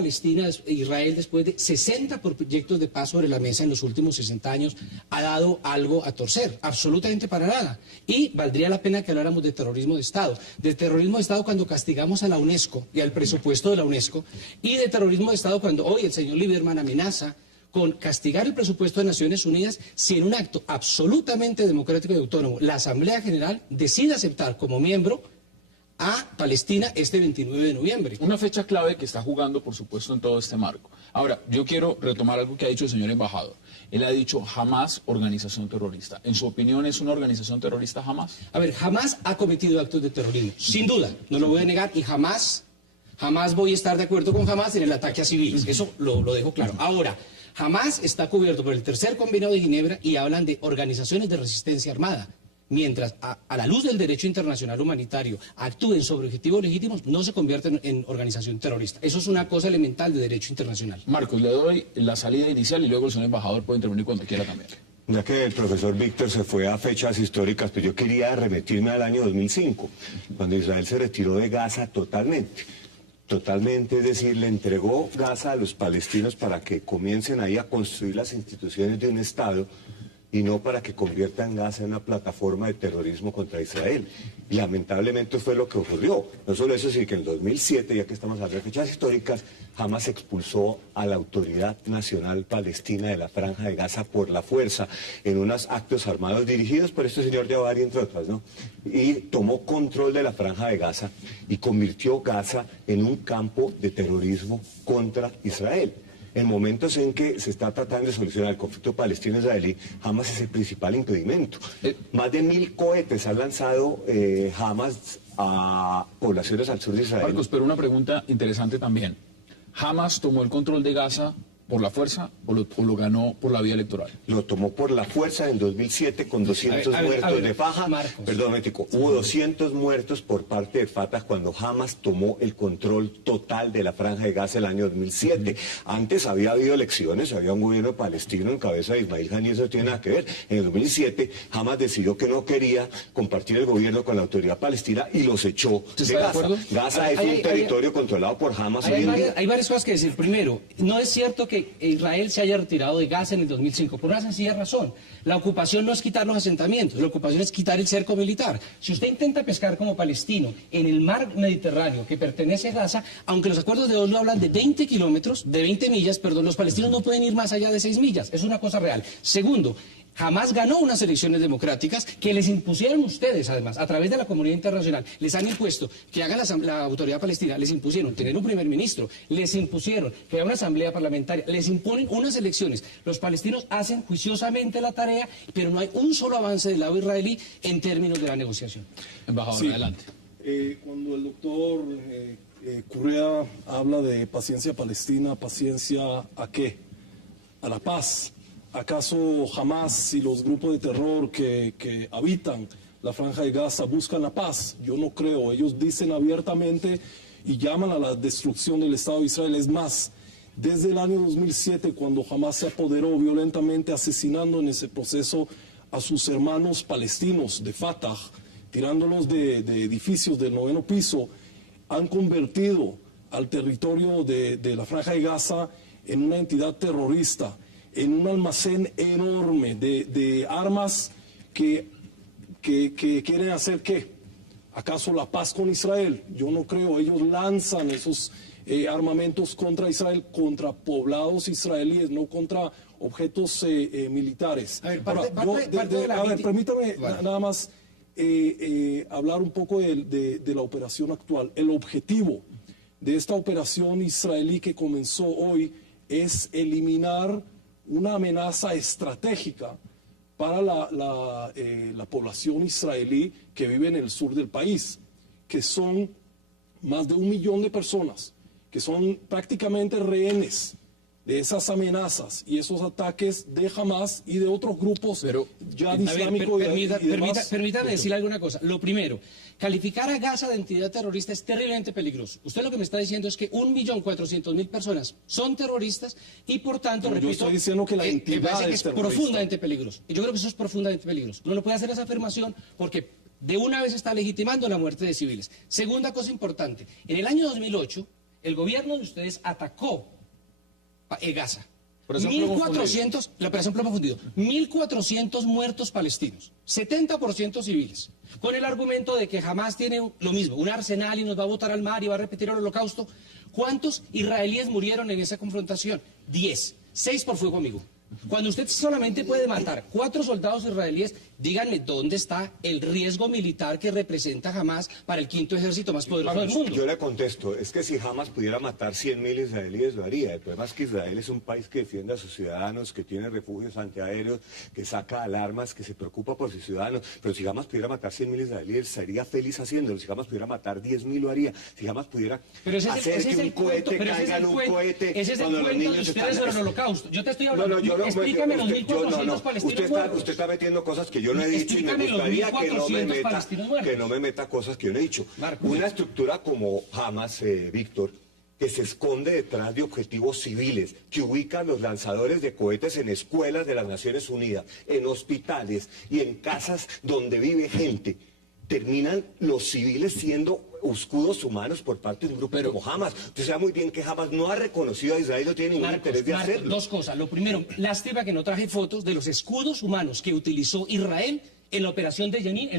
Israel, después de 60 proyectos de paz sobre la mesa en los últimos 60 años, ha dado algo a torcer, absolutamente para nada. Y valdría la pena que habláramos de terrorismo de Estado. De terrorismo de Estado cuando castigamos a la UNESCO y al presupuesto de la UNESCO, y de terrorismo de Estado cuando hoy el señor Lieberman amenaza con castigar el presupuesto de Naciones Unidas si en un acto absolutamente democrático y autónomo la Asamblea General decide aceptar como miembro a Palestina este 29 de noviembre. Una fecha clave que está jugando, por supuesto, en todo este marco. Ahora, yo quiero retomar algo que ha dicho el señor embajador. Él ha dicho Hamas, organización terrorista. ¿En su opinión es una organización terrorista Hamas? A ver, Hamas ha cometido actos de terrorismo, sin duda, no lo voy a negar, y jamás voy a estar de acuerdo con Hamas en el ataque a civiles. Eso lo dejo claro. Ahora, Hamas está cubierto por el tercer convenio de Ginebra y hablan de organizaciones de resistencia armada. Mientras, a la luz del derecho internacional humanitario, actúen sobre objetivos legítimos, no se convierten en organización terrorista. Eso es una cosa elemental de derecho internacional. Marcos, le doy la salida inicial y luego el señor embajador puede intervenir cuando quiera también. Ya que el profesor Víctor se fue a fechas históricas, pues yo quería remitirme al año 2005, cuando Israel se retiró de Gaza totalmente. Totalmente, es decir, le entregó Gaza a los palestinos para que comiencen ahí a construir las instituciones de un Estado, y no para que conviertan Gaza en una plataforma de terrorismo contra Israel. Y lamentablemente fue lo que ocurrió. No solo eso, sino que en el 2007, ya que estamos hablando de fechas históricas, Hamas expulsó a la Autoridad Nacional Palestina de la Franja de Gaza por la fuerza, en unos actos armados dirigidos por este señor Jabari, entre otras, ¿no? Y tomó control de la Franja de Gaza y convirtió Gaza en un campo de terrorismo contra Israel. En momentos en que se está tratando de solucionar el conflicto palestino-israelí, Hamas es el principal impedimento. Más de 1000 cohetes han lanzado Hamas a poblaciones al sur de Israel. Marcos, pero una pregunta interesante también. ¿Hamas tomó el control de Gaza por la fuerza o lo ganó por la vía electoral? Lo tomó por la fuerza en 2007 con 200 muertos de Fatah. Perdón, Mético, hubo 200 muertos por parte de Fatah cuando Hamas tomó el control total de la Franja de Gaza el año 2007. Antes había habido elecciones, había un gobierno palestino en cabeza de Ismail Haniyeh, eso no tiene nada que ver. En el 2007 Hamas decidió que no quería compartir el gobierno con la autoridad palestina y los echó de Gaza. Gaza es un territorio controlado por Hamas. Hay varias cosas que decir. Primero, no es cierto que Israel se haya retirado de Gaza en el 2005, por una sencilla razón. La ocupación no es quitar los asentamientos, la ocupación es quitar el cerco militar. Si usted intenta pescar como palestino en el mar Mediterráneo que pertenece a Gaza, aunque los acuerdos de Oslo hablan de 20 kilómetros, de 20 millas, perdón, los palestinos no pueden ir más allá de 6 millas. Es una cosa real. Segundo, Hamas ganó unas elecciones democráticas que les impusieron ustedes, además, a través de la comunidad internacional. Les han impuesto que haga la autoridad palestina, les impusieron tener un primer ministro, les impusieron que haya una asamblea parlamentaria, les imponen unas elecciones. Los palestinos hacen juiciosamente la tarea, pero no hay un solo avance del lado israelí en términos de la negociación. Embajador, Sí. adelante. Cuando el doctor Correa habla de paciencia palestina, ¿paciencia a qué? A la paz. ¿Acaso Hamas y los grupos de terror que habitan la Franja de Gaza buscan la paz? Yo no creo. Ellos dicen abiertamente y llaman a la destrucción del Estado de Israel. Es más, desde el año 2007, cuando Hamas se apoderó violentamente, asesinando en ese proceso a sus hermanos palestinos de Fatah, tirándolos de edificios del 9º piso, han convertido al territorio de la Franja de Gaza en una entidad terrorista, en un almacén enorme de armas que quieren hacer ¿qué? ¿Acaso la paz con Israel? Yo no creo. Ellos lanzan esos armamentos contra Israel, contra poblados israelíes, no contra objetos militares. A ver, permítame nada más hablar un poco de la operación actual. El objetivo de esta operación israelí que comenzó hoy es eliminar una amenaza estratégica para la población israelí que vive en el sur del país, que son más de 1 millón de personas, que son prácticamente rehenes de esas amenazas y esos ataques de Hamas y de otros grupos islámicos. Permítame decirle alguna cosa. Lo primero, calificar a Gaza de entidad terrorista es terriblemente peligroso. Usted lo que me está diciendo es que 1.400.000 personas son terroristas y por tanto, repito, yo estoy diciendo que la entidad es profundamente peligroso. Y yo creo que eso es profundamente peligroso. No puede hacer esa afirmación porque de una vez está legitimando la muerte de civiles. Segunda cosa importante, en el año 2008, el gobierno de ustedes atacó Gaza. 1.400, la operación Plomo Fundido, 1.400 muertos palestinos, 70% civiles, con el argumento de que Hamas tiene lo mismo, un arsenal y nos va a botar al mar y va a repetir el holocausto. ¿Cuántos israelíes murieron en esa confrontación? 10, 6 por fuego amigo. Cuando usted solamente puede matar 4 soldados israelíes, díganme dónde está el riesgo militar que representa Hamas para el 5º ejército más poderoso del mundo. Yo le contesto, es que si Hamas pudiera matar 100.000 israelíes lo haría. El problema es que Israel es un país que defiende a sus ciudadanos, que tiene refugios antiaéreos, que saca alarmas, que se preocupa por sus ciudadanos. Pero si Hamas pudiera matar 100.000 israelíes, sería feliz haciéndolo. Si Hamas pudiera matar 10.000 lo haría. Si Hamas pudiera hacer que un cohete caiga en un cohete ese es el cuando los cuento niños de ustedes sobre el holocausto. Yo te estoy hablando. Explícame los 1.400 palestinos muertos. Usted está metiendo cosas que yo no he dicho y me gustaría que no me meta cosas que yo no he dicho. Una estructura como Hamas, Víctor, que se esconde detrás de objetivos civiles, que ubica a los lanzadores de cohetes en escuelas de las Naciones Unidas, en hospitales y en casas donde vive gente, terminan los civiles siendo escudos humanos por parte de un grupo como Hamas. Usted sabe muy bien que Hamas no ha reconocido a Israel, no tiene ningún interés de hacerlo. Dos cosas. Lo primero, lástima que no traje fotos de los escudos humanos que utilizó Israel en la operación de Jenin